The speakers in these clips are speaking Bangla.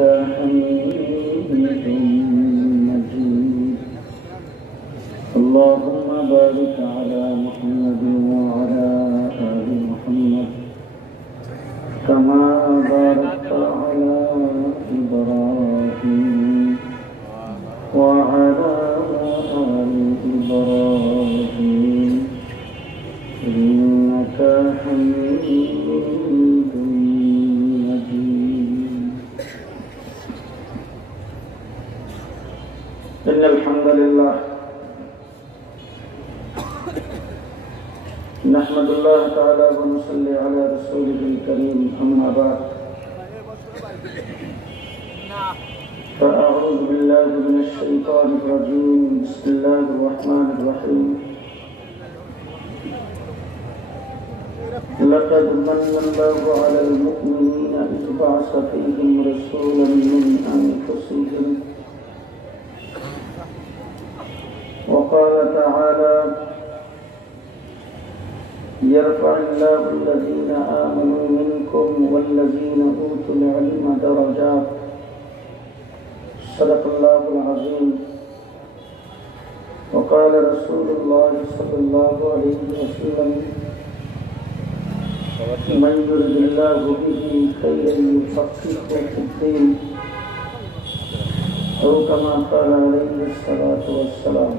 حميد مجيد اللهم بارك على محمد وعلى آل محمد كما باركت على إبراهيم وعلى آل إبراهيم إنك حميد إن الحمد لله نحمد الله تعالى ونصلي على رسوله الكريم أما بعد فأعوذ بالله من الشيطان الرجيم بسم الله الرحمن الرحيم لقد من الله على المؤمنين إذ بعث فيهم رسولا من أنفسهم وقال تعالى يرفع الله الذين آمنوا منكم والذين أوتوا العلم درجات صدق الله العظيم وقال رسول الله صلى الله عليه وسلم من يرد الله به خيرا يفقهه في الدين أو كما قال عليه الصلاة والسلام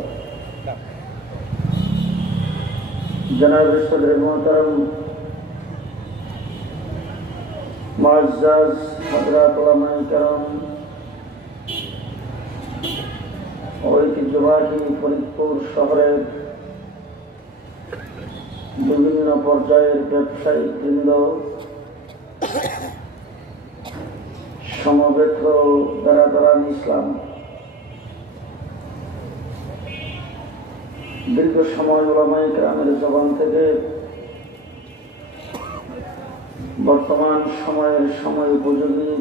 जनाब सदर मोहतरम मुअज़्ज़ज़ हज़रात उलमाए किराम ঐতিহ্যবাহী ফরিদপুর শহরের বিভিন্ন পর্যায়ের ব্যবসায়িক বৃন্দ সমবেত বেরাদারান ইসলাম দীর্ঘ সময় উলামায়ে কেরামের জবান থেকে বর্তমান সময়ের সময় উপযোগী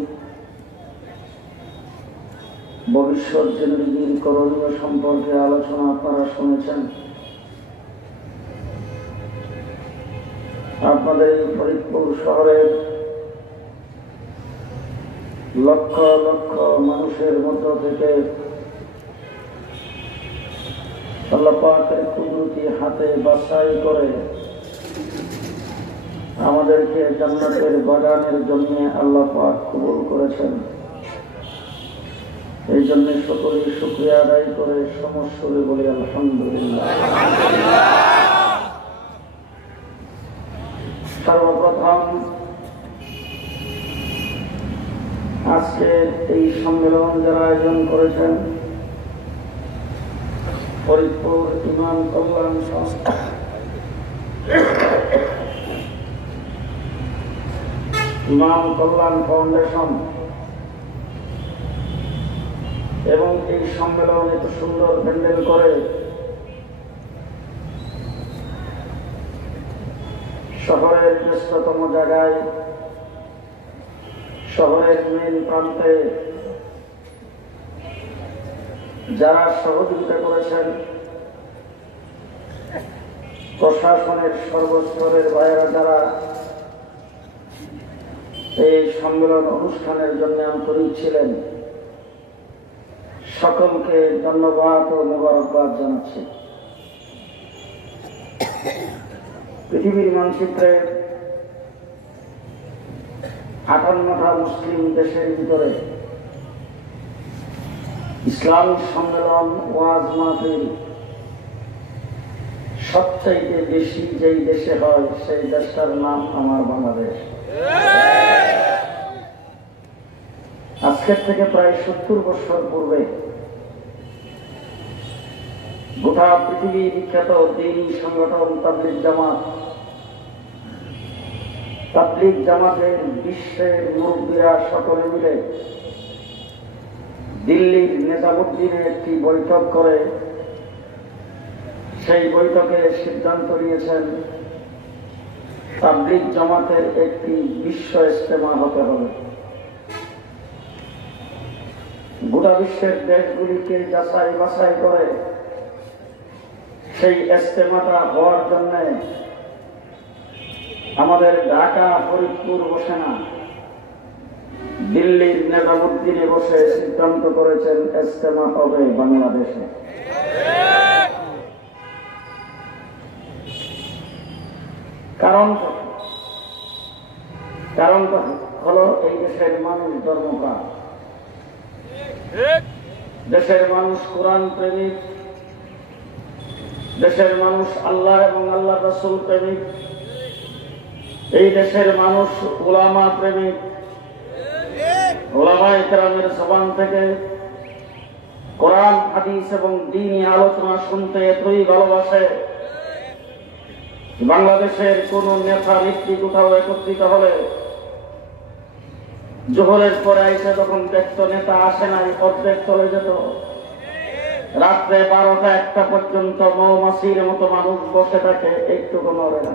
ভবিষ্যৎ জিন্দেগির করণীয় সম্পর্কে আলোচনা আপনারা শুনেছেন। আপনাদের এই ফরিদপুর শহরের লক্ষ লক্ষ মানুষের মধ্য থেকে আল্লাহ পাকের কুদরতি হাতে বাছাই করে আমাদেরকে জান্নাতের বাগানের জন্য আল্লাহ পাক কবুল করেছেন। এই জন্য সকলেই শুকরিয়া আদায় করে সমস্যরে বলি আলহামদুলিল্লাহ। সর্বপ্রথম আজকে এই সম্মেলন যারা আয়োজন করেছেন ফরিদপুর ইমাম কল্যাণ সংস্থা ইমাম কল্যাণ ফাউন্ডেশন এবং এই সম্মেলন এত সুন্দর প্যান্ডেল করে শহরের ব্যস্ততম জায়গায় শহরের মেন প্রান্তে যারা সহযোগিতা করেছেন প্রশাসনের সর্বস্তরের বাইরে যারা এই সম্মেলন অনুষ্ঠানের জন্য আন্তরিক ছিলেন সকলকে ধন্যবাদ ও মোবারকবাদ জানাচ্ছি। পৃথিবীর মানচিত্রে ৫৮টা মুসলিম দেশের ভিতরে ইসলামী সম্মেলন ওয়াজ মাহফিল সবচাইতে বেশি যেই দেশে হয় সেই দেশটার নাম আমার বাংলাদেশ। আজকের থেকে প্রায় ৭০ বছর পূর্বে গোটা পৃথিবী বিখ্যাত দ্বীনী সংগঠন তাবলীগ জামাতের বিশ্বের মুরব্বীরা সকলে মিলে দিল্লির নিজামুদ্দিনে একটি বৈঠক করে সেই বৈঠকে সিদ্ধান্ত নিয়েছেন তাবলীগ জামাতের একটি বিশ্ব ইজতেমা হতে হবে। গোটা বিশ্বের দেশগুলিকে যাচাই বাছাই করে সেই ইজতেমাটা হওয়ার জন্য আমাদের ঢাকা ফরিদপুর বসে না, দিল্লির নেজামুদ্দিনে বসে সিদ্ধান্ত করেছেন ইজতেমা হবে বাংলাদেশে। কারণ হলো এই দেশের মানুষ ধর্মপ্রাণ, দেশের মানুষ কোরআন প্রেমিক, দেশের মানুষ আল্লাহ এবং আল্লাহ রাসূল প্রেমিক, এই দেশের মানুষ উলামা প্রেমিক। উলামায়ে কেরামের জবান থেকে কোরআন হাদিস এবং দ্বীনি আলোচনা শুনতে এতই ভালোবাসে, বাংলাদেশের কোন নেতা নেত্রী কোথাও একত্রিত হলে জোহরের পরে আইসা যখন দেখতো নেতা আসে নাই, অর্ধেক চলে যেত, রাত্রে 12টা-1টা পর্যন্ত মৌমাছির মতো মানুষ বসে থাকে, একটুকু নড়ে না।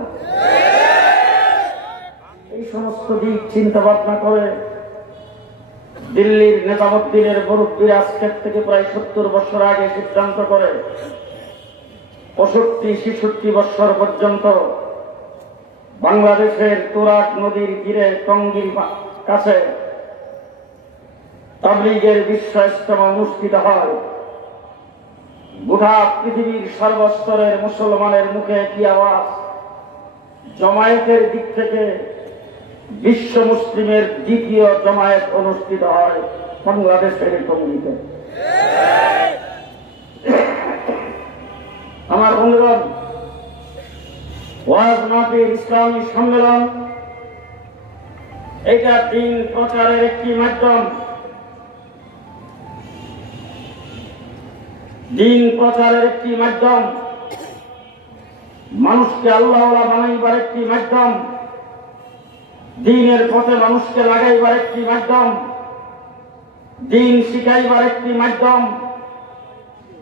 এই সমস্ত দিক চিন্তা ভাবনা করে দিল্লির নেজামুদ্দিনের মুরব্বীরা আজকের থেকে প্রায় 70 বছর আগে সিদ্ধান্ত করে 65-66 বছর পর্যন্ত বাংলাদেশের তুরাগ নদীর তীরে টঙ্গীর কাছে তাবলীগের বিশ্ব ইজতেমা অনুষ্ঠিত হয়। গোটা পৃথিবীর সর্বস্তরের মুসলমানের মুখে কি আওয়াজ! জমায়েতের দিক থেকে বিশ্ব মুসলিমের দ্বিতীয় জমায়েত অনুষ্ঠিত হয় বাংলাদেশের টঙ্গীতে। আমার বন্ধুগণ, ওয়াজ মাহফিল ইসলামী সম্মেলন এটা দ্বীন প্রচারের একটি মাধ্যম, দ্বীন প্রচারের একটি মাধ্যম, মানুষকে আল্লাহওয়ালা বানাইবার একটি মাধ্যম, দ্বীনের পথে মানুষকে লাগাইবার একটি মাধ্যম, দ্বীন শিখাইবার একটি মাধ্যম,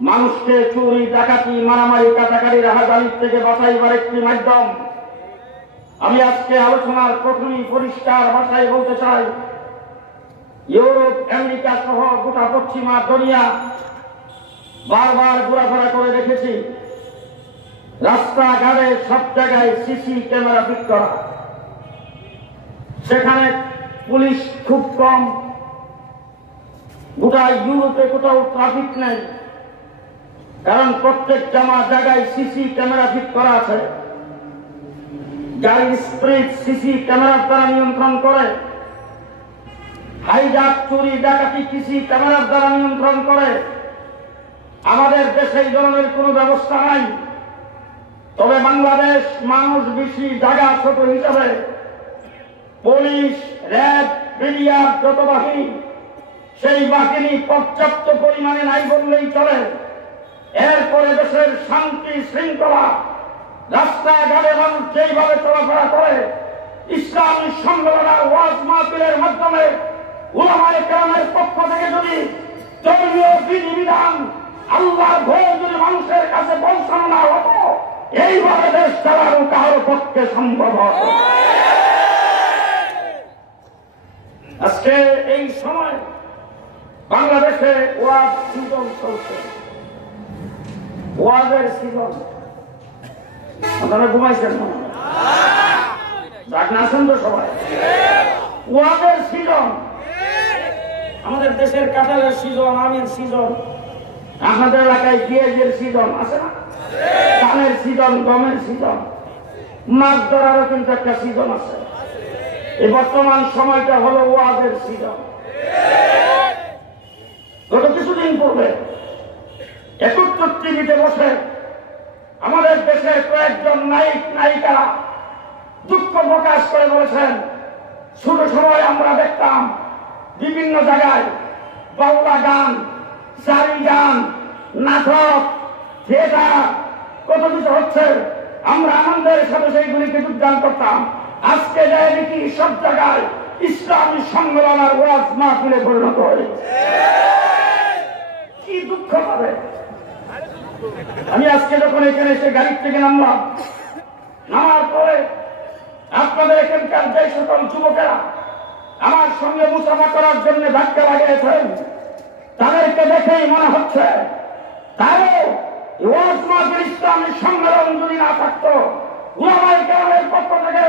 মানুষকে চুরি ডাকাতি মারামারি কাটাকাটি রাহাজানির থেকে বাঁচাইবার একটি মাধ্যম। আমি আজকে আলোচনার প্রথমেই পরিষ্কার ভাষায় বলতে চাই, ইউরোপ আমেরিকা সহ গোটা পশ্চিমা দুনিয়া বারবার ঘোরাফেরা করে দেখেছি, রাস্তাঘাটে সব জায়গায় সিসি ক্যামেরা ফিট করা, সেখানে পুলিশ খুব কম, গোটা ইউরোপে কোথাও ট্রাফিক নেই, কারণ প্রত্যেক জায়গায় সিসি ক্যামেরা ফিট করা আছে। গাড়ির স্পিড সিসি ক্যামেরার দ্বারা নিয়ন্ত্রণ করে, হাইজাক চুরি ডাকাতি সিসি ক্যামেরার দ্বারা নিয়ন্ত্রণ করে। আমাদের দেশে এই ধরনের কোন ব্যবস্থা নাই। তবে বাংলাদেশ মানুষ বেশি, জায়গা ছোট হিসাবে পুলিশ, র্যাব, বিডিআর যত বাহিনী, সেই বাহিনী পর্যাপ্ত পরিমাণে নাই বললেই চলে। এরপরে দেশের শান্তি শৃঙ্খলা, রাস্তাঘাটে মানুষ যেইভাবে চলাফেরা করে, ইসলামী সম্মেলন আর ওয়াজ মাহফিলের মাধ্যমে উলামায়ে কেরামের পক্ষ থেকে যদি ধর্মীয় বিধিবিধান, আল্লাহর ভয় যদি মানুষের কাছে পৌঁছানো না হতো, এইভাবে দেশ চালানো কারোর পক্ষে সম্ভব হতো। আজকে এই সময় বাংলাদেশে ওয়াজ সিজন চলছে, ওয়াজের সিজন। আপনারা ঘুমাইছেন না? আছেন তো সবাই? ওয়াজের সিজন, আমাদের দেশের কাঁঠালের সিজন, আমের সিজন, আপনাদের এলাকায় পেঁয়াজের সিজন আছে না? ধানের সিজন, গমের সিজন, মাছ ধরারও কিন্তু একটা সিজন আছে। এই বর্তমান সময়টা হলো ওয়াজের সিজন। গত কিছুদিন পূর্বে 71 টিভিতে বসে আমাদের দেশের কয়েকজন নায়ক নায়িকারা দুঃখ প্রকাশ করে বলেছেন, ছোট সময় আমরা দেখতাম বিভিন্ন জায়গায় বাউলা গান, সারি গান, নাটক, থিয়েটার কত কিছু হচ্ছে, আমরা আনন্দের সাথে সেইগুলিকে যোগদান করতাম। আজকে যায় দেখি সব জায়গায় ইসলামী সম্মেলন আর ওয়াজ মাহফিলে পরিণত হয়েছে। কি দুঃখ পাবে! আমি আজকে যখন এখানে এসে গাড়ির থেকে নামলাম, নামার পরে আপনাদের এখানকার যে সকল যুবকেরা আমার সঙ্গে মুসাফা করার জন্য ধাক্কা লাগিয়েছেন, তাদেরকে দেখেই মনে হচ্ছে তারও ওয়াজ মাহফিল ইসলামী সম্মেলন যদি না থাকতো, উলামায়ে কেরামের পক্ষ থেকে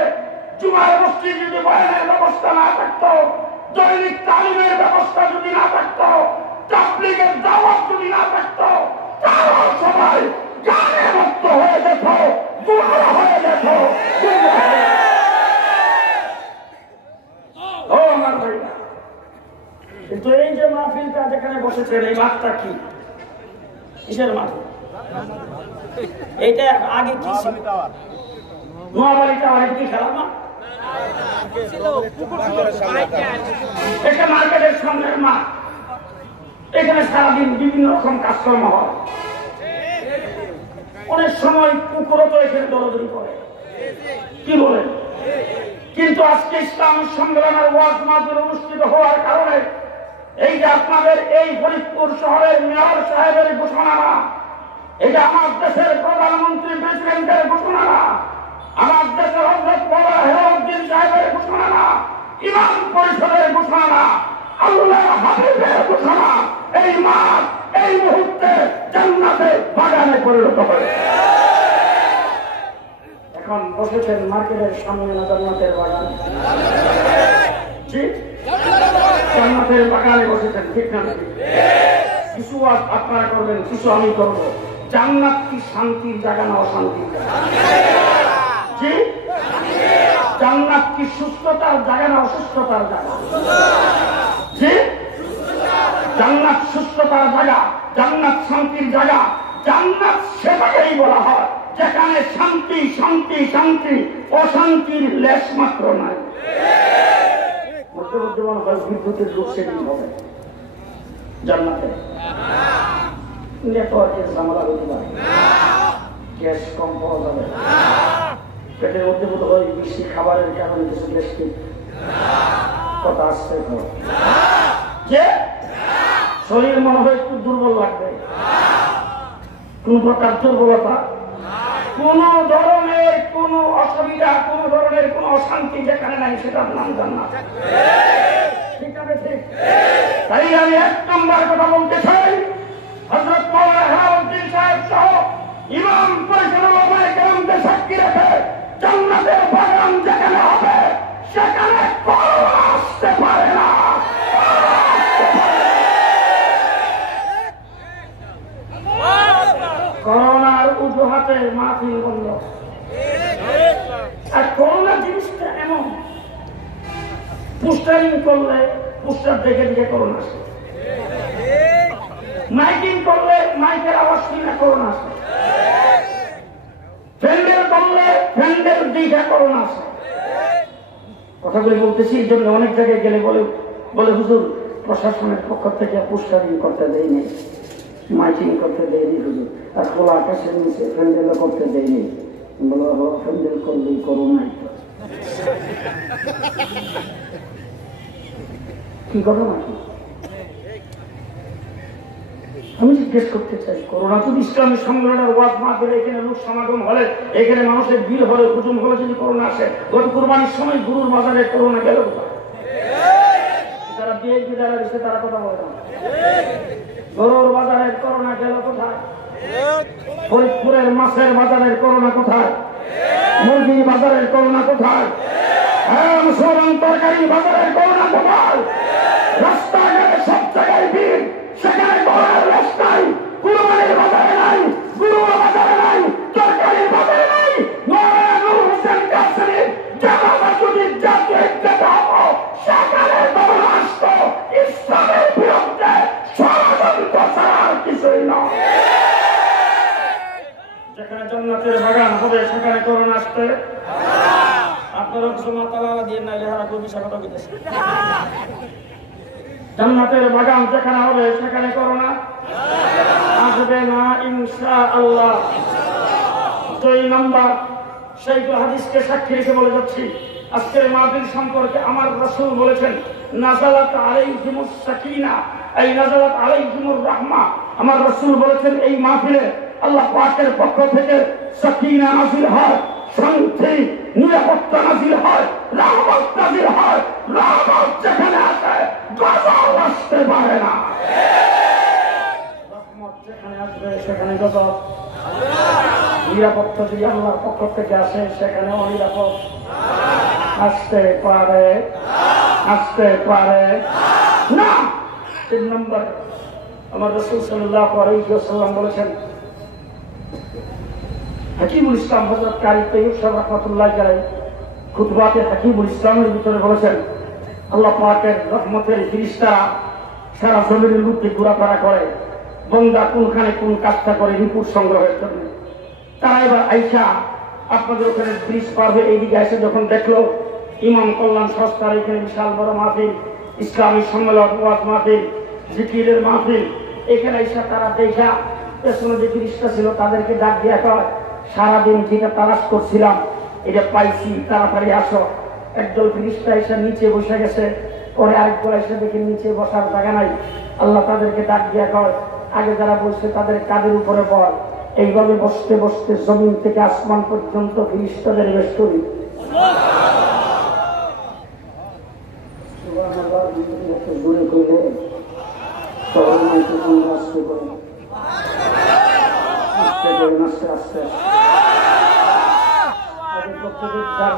জুমার মসজিদ যদি বয়ানের ব্যবস্থা না থাকতো, দৈনিক তালিমের ব্যবস্থা যদি না থাকতো, তাবলীগের দাওয়াত যদি না থাকতো, তারা সবাই গানে মুক্ত হয়ে যেত, গুমরা হয়ে যেত। ও আমার ভাইরা, কিন্তু এই যে মাহফিলটা যেখানে বসেছেন, এই মাঠটা কি? কিসের মাঠ? এইটা আগে কি ছিল? নোয়াবাড়ি টাওয়ার কি খেলা না? এটা মার্কেটের সামনের মাঠ। এখানে সারাদিন বিভিন্ন রকম কাজকর্ম হয়। অনেক সময় কুকুরও তো এখানে দৌড়াদৌড়ি করে, কি বলেন? কিন্তু আজকে ইসলামী সংগ্রামের ওয়াজ মাহফিল অনুষ্ঠিত হওয়ার কারণে এই যে আপনাদের এই ফরিদপুর শহরের মেয়র সাহেবের ঘোষণা না, এটা আমার দেশের প্রধানমন্ত্রী প্রেসিডেন্টের ঘোষণা না, আমার দেশের হযরত মাওলানা হেলালুদ্দিন সাহেবের ঘোষণা না, ইমাম পরিষদের ঘোষণা না, আল্লাহর হাবিবের ঘোষণা। এই মাঠ এই মুহূর্তে জান্নাতের বাগানে পরিণত হবে। এখন বসেছেন মার্কেটের সামনে না জান্নাতের বাগানে? জান্নাতের বাগানে বসেছেন, ঠিক না? কিছু আপনারা করবেন, কিছু আমি করব। জান্নাত কি শান্তির জায়গা না অশান্তির জায়গা? জি, জান্নাত কি সুস্থতার জায়গা না অসুস্থতার জায়গা? জি, জান্নাত সুস্থতার জায়গা, জান্নাত শান্তির জায়গা। জান্নাত সেটাকেই বলা হয় যেখানে শান্তি শান্তি শান্তি, অশান্তির লেশ মাত্র নাই। মধ্যে মধ্যে মনে হয় বিদ্যুতের লোক সেদিন হবে জান্নাতে। নেটওয়ার্কের ঝামেলা হতে পারে, গ্যাস কম পাওয়া যাবে, পেটের মধ্যে বোধ হয় বেশি খাবারের কারণে কিছু গ্যাস্ট্রিক কথা আসছে, যে শরীর মনে হয় একটু দুর্বল লাগবে। কোন প্রকার দুর্বলতা, কোন ধরনের কোন অসুবিধা, কোন ধরনের কোন অশান্তি যেখানে নাই, সেটার নাম জান্নাত। ঠিক আছে, ঠিক। তাই আমি এক নম্বর কথা বলতে চাই, হযরত মাওলানা হেলালুদ্দিন সাহেব সহ ইমাম পরিষদের ওলামায়ে কেরামকে সাক্ষী রেখে জান্নাতের বাগান যেখানে হবে সেখানে করোনা আসতে পারে না। করোনার অজুহাতে মাহফিল বন্ধ। আর করোনা জিনিসটা এমন, পোস্টারিং করলে পোস্টার দেখে দেখে করোনা আসে, মাইকিং করলে মাইকের আওয়াজ শুনে করোনা আসে, প্যান্ডেল করলে প্যান্ডেল দেখে করোনা আসে। কথাগুলি বলতেছি এই জন্য, অনেক জায়গায় গেলে বলে হুজুর প্রশাসনের পক্ষ থেকে পোস্টারিং করতে দেয়নি, মাইকিং করতে দেয়নি হুজুর, আর খোলা আকাশের নিচে প্যান্ডেলও করতে দেয়নি। বলো প্যান্ডেল করলেই করোনাই তো কি ঘটনা? আমি জিজ্ঞেস করতে চাই, করোনা যদি ইসলামী সংগঠনের ওয়াজ মাহফিল, এখানে লোক সমাগম হলে, এখানে মানুষের ভিড় হলে, হুজুম হলে যদি করোনা আসে, গত কুরবানির সময় গুরুর বাজারে করোনা গেল কোথায়? যারা বিএনপি যারা দিচ্ছে তারা কথা বলে না। গরুর বাজারের করোনা গেল কোথায়? ফরিদপুরের মাছের বাজারের করোনা কোথায়? মুরগির বাজারের করোনা কোথায়? হ্যাঁ, মুসলমান তরকারি বাজারের করোনা কোথায়? রাস্তাঘাটে সব জায়গায় ভিড়, সেখানে করোনার রেশ নাই। কুরবানির বাজারে নাই, গুরুর বাজারে নাই, তরকারির বাজারে নাই। নূর হোসেন কাসেমি জামাতা যদি জাতীয় নেতা হতো, সেখানে করোনা আসতো। ইসলামের বিরুদ্ধে ষড়যন্ত্র ছাড়া আর কিছুই নয়। যেখানে জান্নাতের বাগান হবে সেখানে করোনা আসতে আপনারা মাতালা দিয়ে না লেহারা খুব বিষয় কথা বলতেছে। জান্নাতের বাগান যেখানে হবে সেখানে করোনা আসবে না ইনশাআল্লাহ। 2 নম্বর, সেই হাদিসকে সাক্ষী রেখে বলে যাচ্ছি, আজকের মাহফিল সম্পর্কে আমার রাসূল বলেছেন, নাযালাত আলাইহিমুস সাকিনা এই নাযালাত আলাইহিমুর রাহমা। আমার রাসূল বলেছেন এই মাহফিলে আল্লাহ পাকের পক্ষ থেকে সাকিনা নাযিল হয়, শান্তি নিরাপত্তা নাযিল হয়, রহমত নাযিল হয়। রহমত যেখানে আসে গজব আসতে পারে না। রহমত যেখানে আসবে সেখানে গজব, নিরাপত্তা যদি আল্লাহর পক্ষ থেকে আসে সেখানে অনিরাপদ আসতে পারে। আসতে পারে না। 3 নম্বর, আমার রাসূল সাল্লাল্লাহু আলাইহি ওয়াসাল্লাম বলেছেন, হাকিমুল ইসলাম হযরত কারি তৈয়ব সাহেব রাহমাতুল্লাহ আলাইহি খুতবাতে হাকিমুল ইসলামের ভিতরে বলেছেন, আল্লাহ পাকের রহমতের ফেরেশতারা সারা জমিনের মধ্যে ঘোরাফেরা করে, বান্দা কোনখানে কোন কাজটা করে রিপোর্ট সংগ্রহের জন্য। তারা এবার আইসা আপনাদের ওখানে ব্রিজ পার হয়ে এইদিকে এসে যখন দেখলো ইমাম কল্যাণ সংস্থার এখানে বিশাল বড় মাহফিল, ইসলামী সম্মেলন, ওয়াজ মাহফিল, জিকিরের মাহফিল, এখানে আইসা তারা দেখা পেছনে যে ফেরেশতা ছিল তাদেরকে ডাক দিয়া কয়, সারাদিন যেটা তালাশ করছিলাম এটা পাইছি, তাড়াতাড়ি আসো। একদল ফেরেশতা এসে নিচে বসে গেছে, পরে আরেকদল এসে দেখে নিচে বসার জায়গা নাই। আল্লাহ তাদেরকে ডাক দিয়া কয়, আগে যারা বসছে তাদের কাঁধের উপরে বল। এইভাবে বসতে বসতে জমিন থেকে আসমান পর্যন্ত ফেরেশতাদের বেষ্টনী। দূরে করলে আস্তে করে আস্তে আস্তে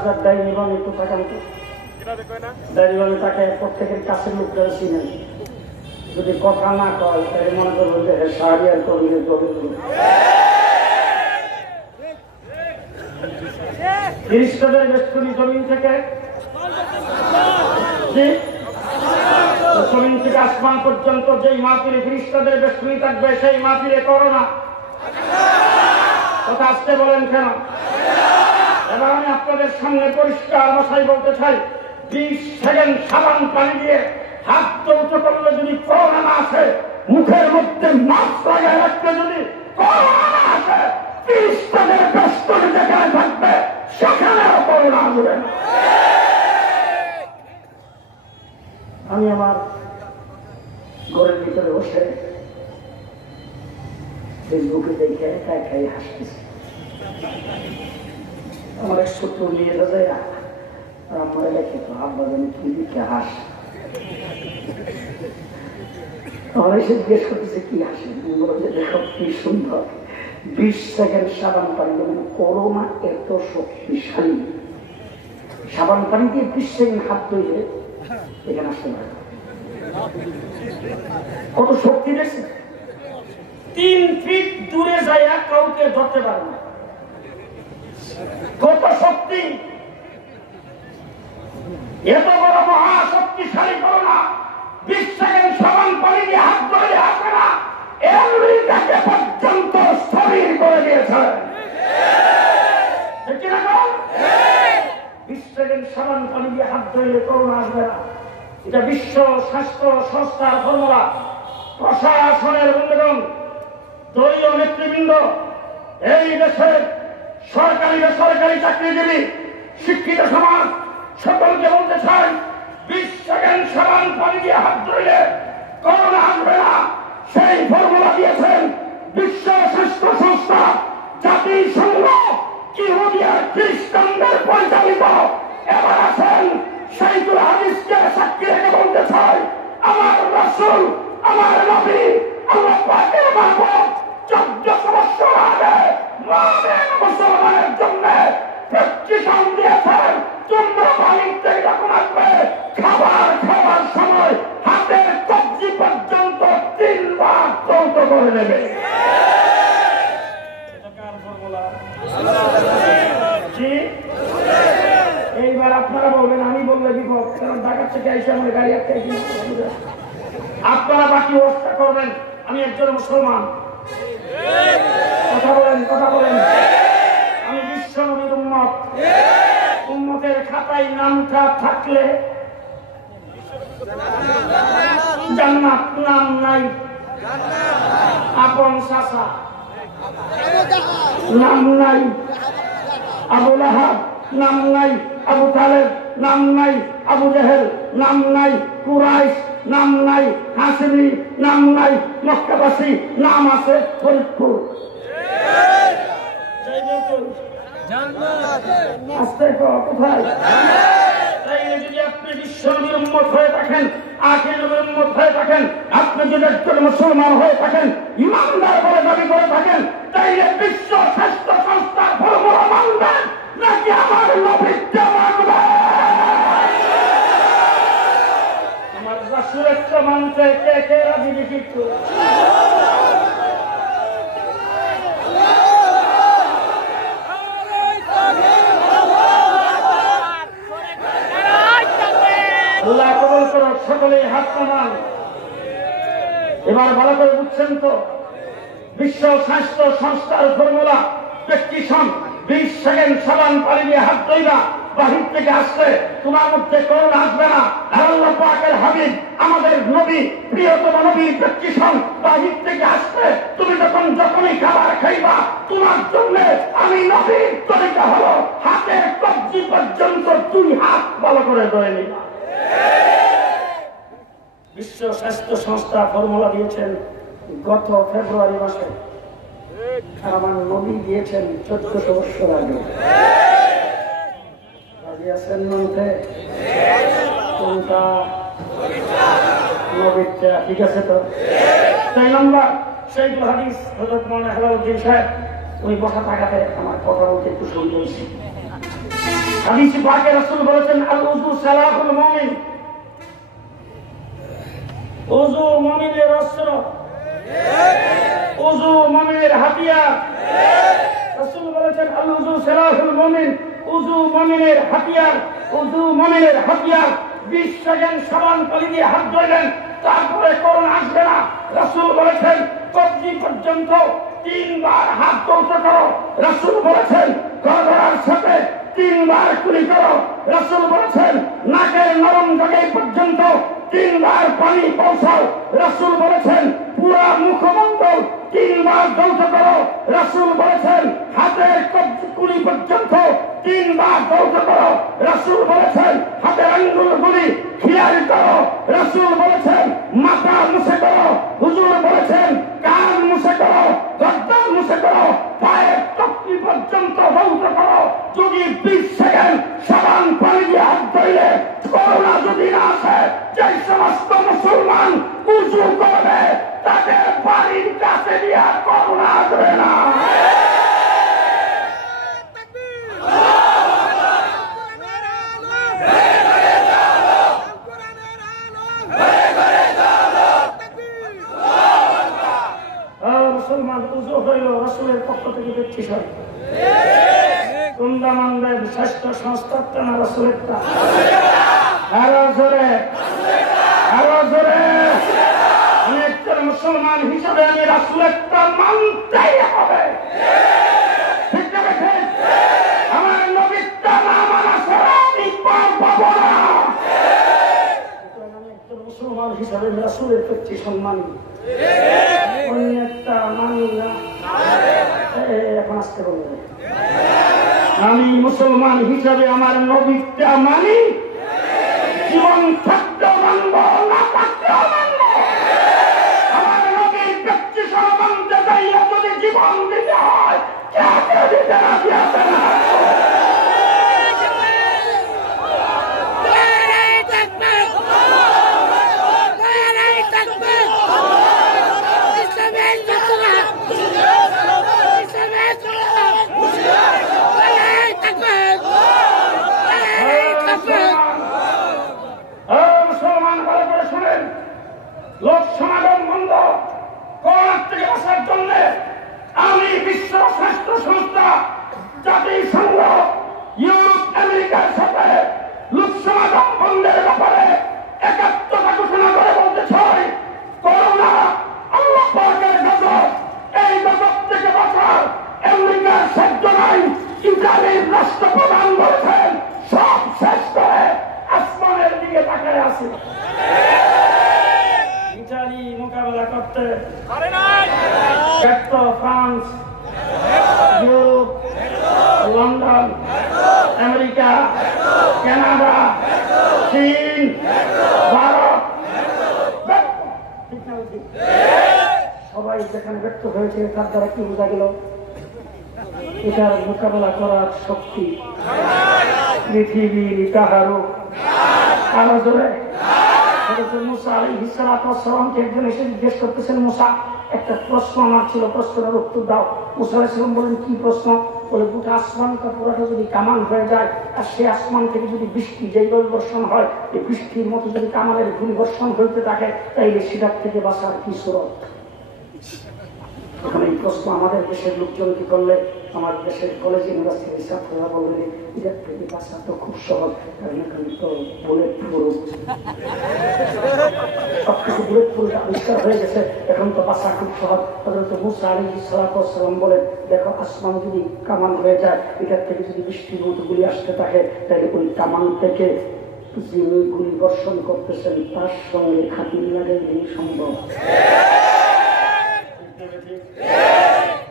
যার ডাইনি বাম একটু থাকান তো, ডাইনি বামে তাকে প্রত্যেকের কাছের লোকটা চিনেন। যদি কথা না কয় তাই মনে করবেন যে হ্যাঁ সাহারিয়ার কবির গোবিন্দ। ফেরেশতাদের বেষ্টনী জমিন থেকে জমিন থেকে আসমান পর্যন্ত যেই মাহফিলে ফেরেশতাদের বেষ্টনী থাকবে সেই মাহফিলে করোনা কথা আসতে বলেন কেন? এবার আমি আপনাদের সামনে পরিষ্কার ভাষায় বলতে চাই, 20 সেকেন্ড সাবান পানি দিয়ে হাত চৌচো করলে যদি করোনা না আসে, মুখের মধ্যে মাস্ক লাগায় রাখতে যদি করোনা না আসে, ফেরেশতাদের বেষ্টনী যেখানে থাকবে সেখানেও করোনা আসবে না। আমি আমার ঘরের ভিতরে বসে ফেসবুকে দেখে একা একাই হাসতেছি। আমার এক ছোট্ট নিয়ে যায় আর আমার লেখে তো আব্বা জানি কি দিকে হাস। আমার এসে জিজ্ঞেস করতেছে কি হাসে, বলো যে দেখো কি সুন্দর 20 সেকেন্ড সাবান পানি দেবেন, করোনা এত শক্তিশালী। সাবান পানি দিয়ে 20 সেকেন্ড হাত ধুয়ে এখানে আসতে পারে, কত শক্তি দেখছে। 3 ফিট দূরে যায় কাউকে ধরতে পারে না, কত শক্তি। এত বড় মহাশক্তিশালী করোনা 20 সেকেন্ড সাবান পানি দিয়ে হাত ধরে আসে না, আমেরিকাকে পর্যন্ত স্থবির করে দিয়েছে। 20 সেকেন্ড সাবান পানি দিয়ে হাত ধরে করোনা আসবে না, এটা বিশ্ব স্বাস্থ্য সংস্থার ফর্মুলা। প্রশাসনের বন্ধুগণ, দলীয় নেতৃবৃন্দ, এই দেশের সরকারি বেসরকারি চাকরিজীবী, শিক্ষিত সমাজ সকলকে বলতে চাই, 20 সেকেন্ড সাবান পানি দিয়ে হাত ধরলে করোনা আসবে না। সেই ফর্মুলা দিয়েছেন বিশ্ব স্বাস্থ্য সংস্থা, জাতিসংঘ, ইহুদি আর খ্রিস্টানদের পরিচালিত। এবার আছেন শাইখুল হাদিসকে সাক্ষী রেখে বলতে চাই, আমার রাসূল, আমার নবী, আল্লাহ পাকের মাহবুব 1400 বছর আগে মুমিন মুসলমানের জন্য প্রেসক্রিপশন দিয়েছেন, তোমরা বাড়িতে যখন আসবে খাবার খাওয়ার সময় হাতের কবজি পর্যন্ত 3 বার চৌত করে নেবে। এইবার আপনারা বলবেন আমি বললে বিপদ, কারণ ঢাকার থেকে এসে আমার গাড়ি একটা আপনারা বাকি ব্যবস্থা করবেন। আমি একজন মুসলমান, কথা বলেন কথা বলেন। আমি বিশ্ব নবীর উম্মত, উম্মতের খাতায় নামটা থাকলে জান্নাত, নাম নাই আপন চাচা, নাম নাই আবু লাহাব, নাম নাই আবু তালেব, নাম নাই আবু জেহেল, নাম নাই কুরাইশ, নাম নাই হাসিমি, নাম নাই মক্কাবাসী, নাম আছে ফরিদপুর। কোথায়? যদি আপনি বিশ্ব নবীর উম্মত হয়ে থাকেন, আখির নবীর উম্মত হয়ে থাকেন, আপনি যদি একজন মুসলমান হয়ে থাকেন, ইমানদার বলে দাবি করে থাকেন, তাইলে বিশ্ব স্বাস্থ্য সংস্থার ফর্মুলা মানবেন নাকি আমার নবীকে মানবেন? মন্ত্রে কে কে রাজি দেখি একটু? আল্লাহ কবুল করো, সকলেই হাত নামান। এবার ভালো করে বুঝছেন তো, বিশ্ব স্বাস্থ্য সংস্থার ফর্মুলা প্রেসক্রিপশন 20 সেকেন্ড সাবান পানি দিয়ে হাত ধোইবা, বাহির থেকে আসলে তোমার মধ্যে করোনা আসবে না। আল্লাহ পাকের হাবিব আমাদের নবী, প্রিয়তম নবী প্রেসক্রিপশন বাহির থেকে আসলে তুমি যখনই খাবার খাইবা, তোমার জন্য আমি নবীর তরিকা হলো হাতের কবজি পর্যন্ত 2 হাত ভালো করে ধরে নিবা। বিশ্ব স্বাস্থ্য সংস্থা ফর্মুলা দিয়েছেন গত ফেব্রুয়ারি মাসে, আমার নবী দিয়েছেন 1400 বছর আগে। রাজি আছেন মধ্যে কোনটা নবীটা? ঠিক আছে তো? 2 নম্বর সেই হাদিস হযরত মাওলানা হেলালুদ্দিন সাহেব ওই বসা থাকাতে আমার কথা বলতে একটু শুরু করেছি। হাদিসে পাকে রাসূল বলেছেন আল উযু সালাহুল মুমিন, ওযু মুমিনের অস্ত্র, ওযু মুমিনের হাতিয়ার। রাসূল বলেছেন আল উযু সালাহুল মুমিন, ওযু মুমিনের হাতিয়ার, ওযু মুমিনের হাতিয়ার। 20 সেকেন্ড সাবান পানি দিয়ে হাত ধুইলেন, তারপরে করোনা আসবে না। রাসূল বলেছেন কবজি পর্যন্ত 3 বার হাত ধৌত করো। রাসূল বলেছেন গড়গড়ার সাথে 3 বার কুলি করো। রাসূল বলেছেন নাকের নরম জায়গা পর্যন্ত 3 বার পানি পৌঁছাও। রাসূল বলেছেন পুরো মুখমণ্ডল 3 বার ধৌত করো। রাসূল বলেছেন হাতের কবজি কুলি পর্যন্ত 3 বার ধৌত করো। রাসূল বলেছেন হাতের আঙ্গুলগুলি খিয়াল করো। রাসূল বলেছেন মাথা মুছে করো। হুজুর বলেছেন কান মুছে করো, গর্দান মুছে করো, পায়ের টপকি পর্যন্ত ধৌত করো। যদি 20 সেকেন্ড সাবান পানি দিয়ে হাত ধুইলে করোনা যদি না আসে, যে সমস্ত মুসলমান উযু করবে তাদের বাড়ির কাছে দিয়ে করোনা আসবে না। মুসলমান উযু হইল রাসূলের পক্ষ থেকে ব্যক্তিস হয়। কুন্দামানদের স্বাস্থ্য সংস্থাটা না রাসূলেরটা? আরো জোরে, আরো জোরে। আমি একজন মুসলমান হিসাবে আমি রাসূলেরটা মানতেই হবে। ঠিক আছে? আমার নবীরটা না মানা ছাড়া আমি পার পাবো না। আমি একজন মুসলমান হিসাবে রাসূলের প্রতি সম্মান অন্যটা মানি না। এখন আসতে বলবে আমি মুসলমান হিসাবে আমার নবীরটা মানি, জীবন থাকতেও মানব, না থাকতেও মানব। আমার নবীর ব্যক্তি মানতে যাইয়া যদি জীবন দিতে হয়, কেউ দিতে রাজি আছে না। লোক সমাগম বন্ধ করোনার থেকে বাঁচার জন্য আমি বিশ্ব স্বাস্থ্য সংস্থা, জাতিসংঘ, ইউরোপ, আমেরিকার সাথে লোক সমাগম বন্ধের ব্যাপারে একাত্মতা ঘোষণা করে বলতে চাই, করোনা আল্লাহ পাকের গজব। এই গজব থেকে বাঁচার আমেরিকার সাধ্য নাই। ইতালির রাষ্ট্রপ্রধান বলেছেন সব শেষ করে আসমানের দিকে তাকায় আছে। ইতালি মোকাবেলা করতে ব্যর্থ, France, Europe, London, America, Canada, চীন, ভারত, সবাই যেখানে ব্যর্থ হয়েছে তার দ্বারা কি বোঝা গেল? এটার মোকাবেলা করার শক্তি পৃথিবীর কাহারও আরো জোরে মুসা আলাইহিস সালাতু ওয়াস সালামকে একজন এসে জিজ্ঞেস করতেছেন, মুসা একটা প্রশ্ন আমার ছিল, প্রশ্নের উত্তর দাও। মুসা আলাইহিস সালাম বলেন, কি প্রশ্ন? বলে, গোটা আসমানটা পুরোটা যদি কামান হয়ে যায় আর সেই আসমান থেকে যদি বৃষ্টি যেইভাবে বর্ষণ হয়, এই বৃষ্টির মতো যদি কামানের ঘূর্ণি বর্ষণ হইতে থাকে, তাইলে সেটার থেকে বাঁচার কি সুরত? এখন এই প্রশ্ন আমাদের দেশের লোকজন কি করলে, আমার দেশের কলেজ ইউনিভার্সিটির ছাত্ররা বললেন, এটার থেকে বাঁচা তো খুব সহজ, কারণ এখানে তো বুলেট প্রুফ, সবকিছু বুলেট প্রুফ আবিষ্কার হয়ে গেছে, এখন তো বাঁচা খুব সহজ। হযরত মুসা আলাইহিস সালাতু ওয়াস সালাম বলেন, দেখো আসমান যদি কামান হয়ে যায়, এটার থেকে যদি বৃষ্টির মতো গুলি আসতে থাকে, তাহলে ওই কামান থেকে যিনি গুলি বর্ষণ করতেছেন তার সঙ্গে খাতির লাগাইলেই সম্ভব।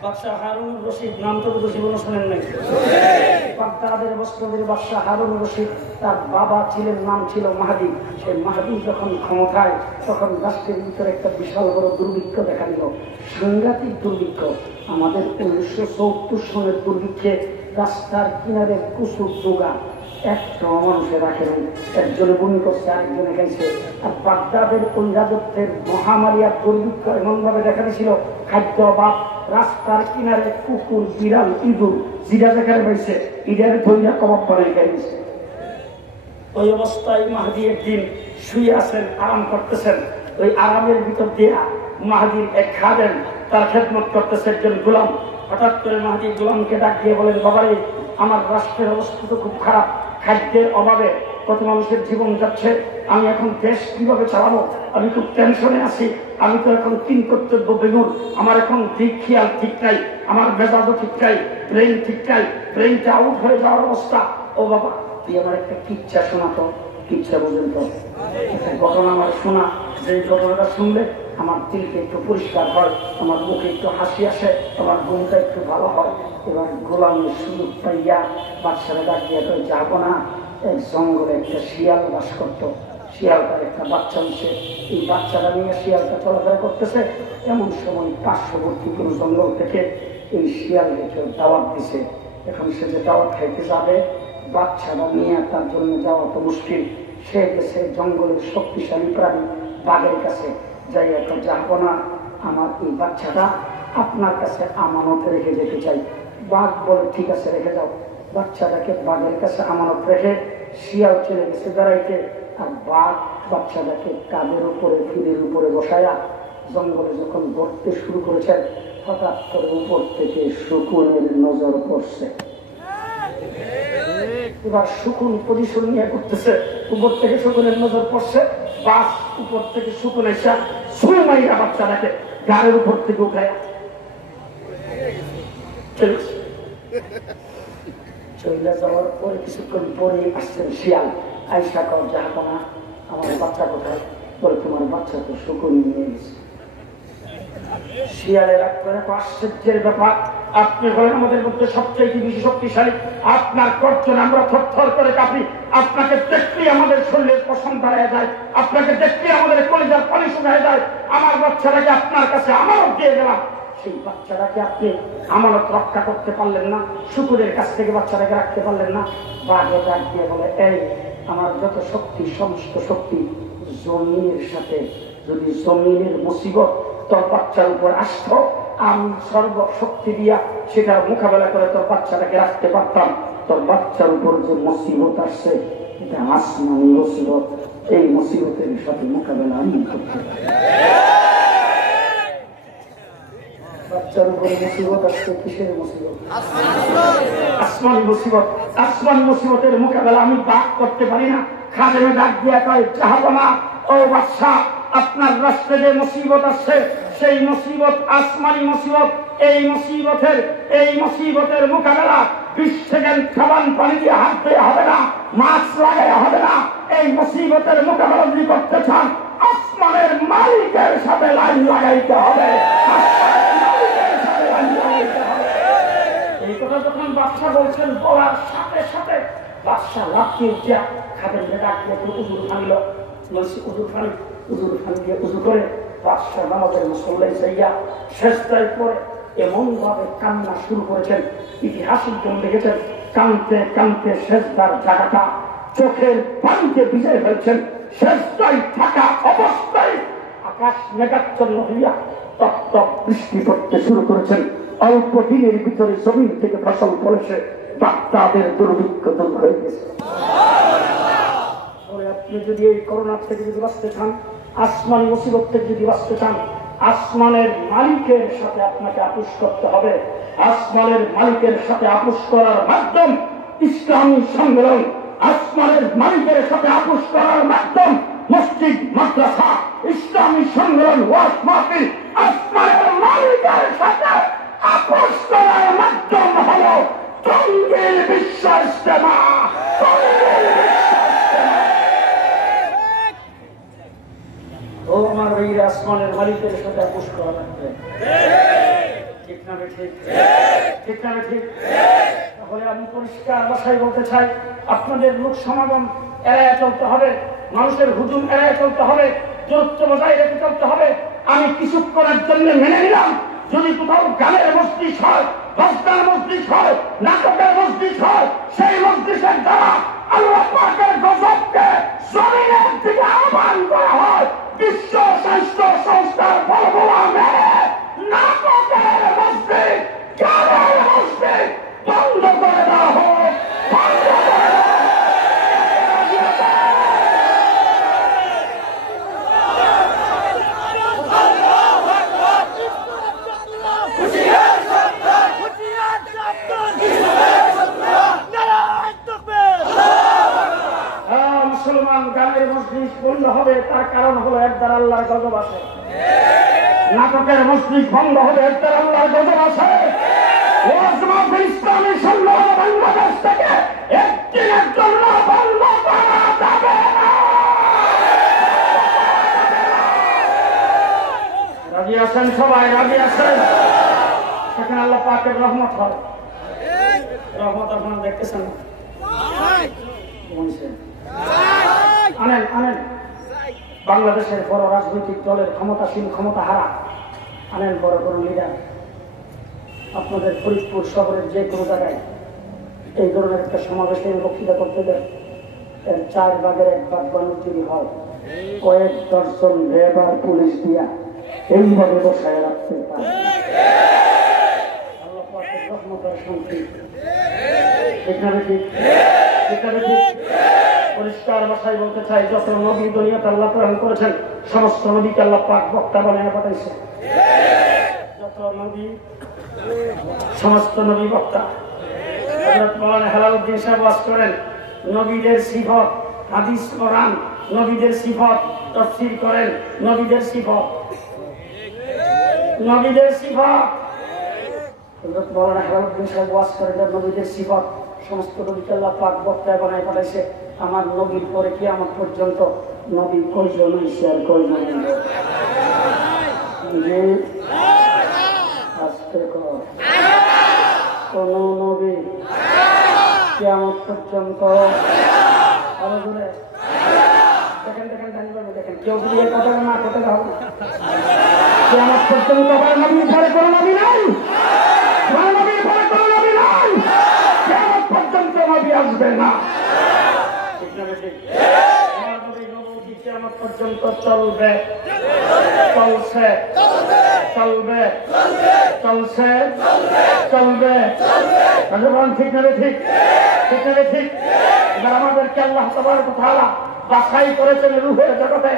বাদশাহ হারুন রশিদ নাম তো জীবনে শোনেন নাই? বাগদাদের বস্ত্রের বাদশাহ হারুন রশিদ, তার বাবা ছিলেন, নাম ছিল মাহদী। সেই মাহদী যখন ক্ষমতায়, তখন রাষ্ট্রের ভিতরে একটা বিশাল বড় দুর্ভিক্ষ দেখা দিল, সাংঘাতিক দুর্ভিক্ষ। আমাদের 1974 সনের দুর্ভিক্ষে রাস্তার কিনারে কুসুর দুগা একটা মানুষের রাখে নাই, একজনে বমি করছে, আরেকজনে খাইছে। আর বাগদাদের ওই রাজত্বের মহামারী আর দুর্ভিক্ষ এমন ভাবে দেখা দিয়েছিল, খাদ্য অভাব, রাস্তার কিনারে কুকুর, বিড়াল, ইঁদুর যেটা যেখানে পাইছে ইডার ধৈর্য কবাব বানাই খাইছে। ওই অবস্থায় মাহদী একদিন শুয়ে আছেন, আরাম করতেছেন। ওই আরামের ভিতর দিয়া মাহদীর এক খাদেম তার খেদমত করতেছে, একজন গোলাম। হঠাৎ করে মাহদী গোলামকে ডাক দিয়ে বলেন, বাবারে, আমার রাষ্ট্রের অবস্থা তো খুব খারাপ, খাদ্যের অভাবে কত মানুষের জীবন যাচ্ছে, আমি এখন দেশ কিভাবে চালাবো, আমি খুব টেনশনে আছি, আমি তো এখন তিন কর্তব্য বেগুন, আমার এখন দিক খেয়াল ঠিক নাই, আমার মেজাজও ঠিক নাই, ব্রেন ঠিক নাই, ব্রেনটা আউট হয়ে যাওয়ার অবস্থা। ও বাবা, তুই আমার একটা কিচ্ছা শোনাতো। কিচ্ছা বুঝেন তো? ঘটনা আমার শোনা, যে ঘটনাটা শুনলে আমার দিলকে একটু পরিষ্কার হয়, আমার মুখে একটু হাসি আসে, আমার ঘুমটা একটু ভালো হয়। এবার গোলামের সুযোগ পাইয়া বাচ্চারা ডাক দিয়ে যাবো না, এক জঙ্গলে একটা শিয়াল বাস করতো। শিয়ালটার একটা বাচ্চা হচ্ছে, এই বাচ্চাটা নিয়ে শিয়ালটা চলাফেরা করতেছে। এমন সময় পার্শ্ববর্তী কোনো জঙ্গল থেকে এই শিয়ালকে কেউ দাওয়াত দিছে। এখন সে যে দাওয়াত খাইতে যাবে, বাচ্চাটা নিয়ে তার জন্য যাওয়া তো মুশকিল। সে গেছে জঙ্গলের শক্তিশালী প্রাণী বাঘের কাছে, যাই এখন যাবো না, আমার এই বাচ্চাটা আপনার কাছে আমানত রেখে যেতে চাই। বাঘ বলে, ঠিক আছে রেখে যাও। বাচ্চাটাকে বাঘের কাছে আমানত রেখে শিয়াল চলে গেছে বেড়াইতে। আর বাঘ বাচ্চাটাকে কাঁধের উপরে, ফিরের উপরে বসায়া জঙ্গলে যখন ঘুরতে শুরু করেছেন, হঠাৎ করে উপর থেকে শকুনের নজর পড়ছে। এবার শকুন পজিশন নিয়ে করতেছে, উপর থেকে শকুনের নজর পড়ছে, বাস উপর থেকে শকুন এসে সুমাইয়া বাচ্চাটাকে গাড়ির উপর থেকে উঠায় চলে যাওয়ার পরে কিছুক্ষণ পরে আসছেন শিয়াল। আইসা কর, যাবো না, আমার বাচ্চা কোথায়? বলে, তোমার বাচ্চা তো শকুন নিয়ে গেছে। শিয়ালের আশ্চর্যের ব্যাপার, আপনি হলেন আমাদের মধ্যে সবচেয়ে বেশি শক্তিশালী, আপনার গর্জনে আমরা থরথর করে কাঁপি, আপনাকে দেখলেই আমাদের শরীরের পছন্দ হয়ে যায়, আপনাকে দেখলেই আমাদের কলিজার পানি শুকায় যায়। আমার বাচ্চাটাকে আপনার কাছে আমানত দিয়ে গেলাম, সেই বাচ্চাটাকে আপনি আমানত রক্ষা করতে পারলেন না, শুকুরের কাছ থেকে বাচ্চাটাকে রাখতে পারলেন না। বাঘে ডাক দিয়ে বলে, এই আমার যত শক্তি, সমস্ত শক্তি জমিনের সাথে, যদি জমিনের মুসিবত তোর বাচ্চার উপর আসত, আমি সর্বশক্তি দিয়া সেটার মোকাবেলা করে তোর বাচ্চাটাকে রাখতে পারতাম। তোর বাচ্চার উপর যে মুসিবত আসছে, এটা আসমানি মুসিবত, এই মুসিবতের সাথে মোকাবেলা আমি করতে পারি। বাচ্চার উপরে মুসিবত আসছে, কিসের মুসিবত? আসমানি মুসিবত। আসমানি মুসিবতের মোকাবেলা আমি বাদ করতে পারি না। খাদেমে ডাক দিয়া কয়, যাবো না, ও বাদশা, আপনার রাষ্ট্রে যে মুসিবত আসছে, সেই মুসিবত আসমানি মুসিবত। এই মুসিবতের মোকাবেলা 20 সেকেন্ড সাবান পানি দিয়ে হাত দেওয়া হবে না, মাস্ক লাগাইয়া হবে না। এই মুসিবতের মোকাবেলা যদি করতে চান, আসমানের মালিকের সাথে লাইন লাগাইতে হবে। এই কথা যখন বাদশা বলছেন, বলার সাথে সাথে বাদশা লাফিয়ে উঠিয়া খাদেমকে ডাক দিয়ে উজুর ফানিল। উজুর ফানি দিয়ে উজু করে বাদশা নামাজের মুসল্লায় যাইয়া শেষদায় পরে এমন ভাবে কান্না শুরু করেছেন, ইতিহাসের জন্য দেখেছেন, কানতে কানতে শেষদার জায়গাটা চোখের পানিতে ভিজে ফেলছেন, শেষটাই থাকা অবস্থায় আকাশ মেঘাচ্ছন্ন হইয়া তপ্ত বৃষ্টি পড়তে শুরু করেছেন। অল্প দিনের ভিতরে জমিন থেকে ফসল ফলেছে, বাচ্চাদের দুর্ভিক্ষ দূর হয়ে গেছে। আপনি যদি এই করোনা থেকে যদি বাঁচতে চান, আসমানি মুসিবত থেকে যদি বাঁচতে চান, আসমানের মালিকের সাথে আপনাকে আপোষ করতে হবে। আসমানের মালিকের সাথে আপোষ করার মাধ্যম ইসলামী সম্মেলন, আসমানের মালিকের সাথে আপোষ করার মাধ্যম মসজিদ, মাদ্রাসা, ইসলামী সম্মেলন, ওয়াজ মাহফিল। আসমানের মালিকের সাথে আপোষ করার মাধ্যম হলো টঙ্গীর বিশ্ব ইজতেমা। ও আমার ভাইয়ের, আসমানের মালিকের সাথে আপোষ করা লাগবে, ঠিক না ঠিক? ঠিক না ঠিক? তাহলে আমি পরিষ্কার ভাষায় বলতে চাই, আপনাদের লোক সমাগম এড়ায় চলতে হবে, মানুষের হুজুম এড়ায় চলতে হবে, দূরত্ব বজায় রেখে চলতে হবে। আমি কিছুক্ষণের জন্য মেনে নিলাম, যদি কোথাও গানের মসজিদ হয়, বস্তার মসজিদ হয়, নাটকের মসজিদ হয়, সেই মসজিদের দ্বারা আল্লাহ পাকের গজবকে জমিনের দিকে আহ্বান করা হয়। বিশ্ব স্বাস্থ্য সংস্থার ফর্মুলা মেনে নাটকের মসজিদ, গানের মসজিদ বন্ধ করে দেওয়া হোক, বন্ধ করে মুসলমান গানের মসজিদ বন্ধ হবে। তার কারণ হলো এর দ্বারা আল্লাহর গজব আসে। নাটকের মসজিদ বন্ধ হবে, এর দ্বারা আল্লাহর গজব আসে। ওয়াজ মাহফিল ইসলামী সম্মেলন বাংলাদেশ থেকে একদিনের জন্য বন্ধ করা যাবে না। রাজি আছেন সবাই? রাজি আছেন? সেখানে আল্লাহ পাকের রহমত হবে। রহমত আপনারা দেখতেছেন না? আনেন আনেন বাংলাদেশের বড় রাজনৈতিক দলের ক্ষমতাসীন, ক্ষমতা হারা আনেন বড় বড় লিডার। আপনাদের ফরিদপুর শহরের যে কোনো জায়গায় এই ধরনের একটা সমাবেশে বক্তৃতা করতে দেন, এর 4 ভাগের 1 ভাগ মানুষ যদি হয়, কয়েক দর্শন লেবার পুলিশ দিয়া এইভাবে বসায় রাখতে পারে। আল্লাহ পাকের রহমতের শান্তি। এখানে ঠিক, এখানে ঠিক। পরিষ্কার ভাষায় বলতে চাই, যত নবী দুনিয়াতে আল্লাহ প্রেরণ করেছেন, সমস্ত নবীকে আল্লাহ পাক বক্তা বানিয়ে পাঠাইছে। যত নবী, সমস্ত নবী বক্তা। হযরত মাওলানা হেলালুদ্দিন সাহেব ওয়াজ করেন, নবীদের সিফত, হাদিস কোরআন, নবীদের সিফত তাফসীর করেন, নবীদের সিফত, নবীদের সিফত। হযরত মাওলানা হেলালুদ্দিন সাহেব ওয়াজ করেন, নবীদের সিফত সমস্ত নবীকে আল্লাহ পাক বক্তা বানিয়ে পাঠাইছে। আমার নবীর পরে কিয়ামত পর্যন্ত নবী কয়জন হইছে আর কয়জন? কোন নবী কিয়ামত পর্যন্ত? দেখেন দেখেন দেখেন, কেউ যদি এই কথা না করতে হবে, কিয়ামত পর্যন্ত নবীর পরে কোন নবী নাই, নবীর পরে কোন নবী নাই, কিয়ামত পর্যন্ত নবী আসবে না। কিয়ামত পর্যন্ত চলবে, চলছে, চলবে, চলছে, চলবে। ঠিক না ঠিক? ঠিক না ঠিক? এবার আমাদেরকে আল্লাহ তাবারক ওয়া তাআলা বাছাই করেছেন রূহের জগতে।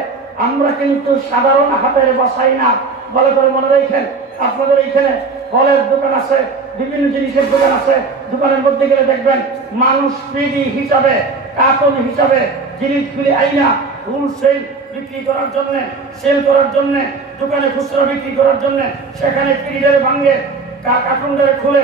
আমরা কিন্তু সাধারণ হাতের বাছাই না। বলে করে মনে রাখেন, আপনাদের এইখানে ফলের দোকান আছে, বিভিন্ন জিনিসের দোকান আছে, দোকানের মধ্যে গেলে দেখবেন মানুষ পিডি হিসাবে, কার্টন হিসাবে জিনিসগুলি আইনা হোলসেল বিক্রি করার জন্য, সেল করার জন্য, দোকানে খুচরা বিক্রি করার জন্য সেখানে পিডিটারে ভাঙে, কার্টনটারে খুলে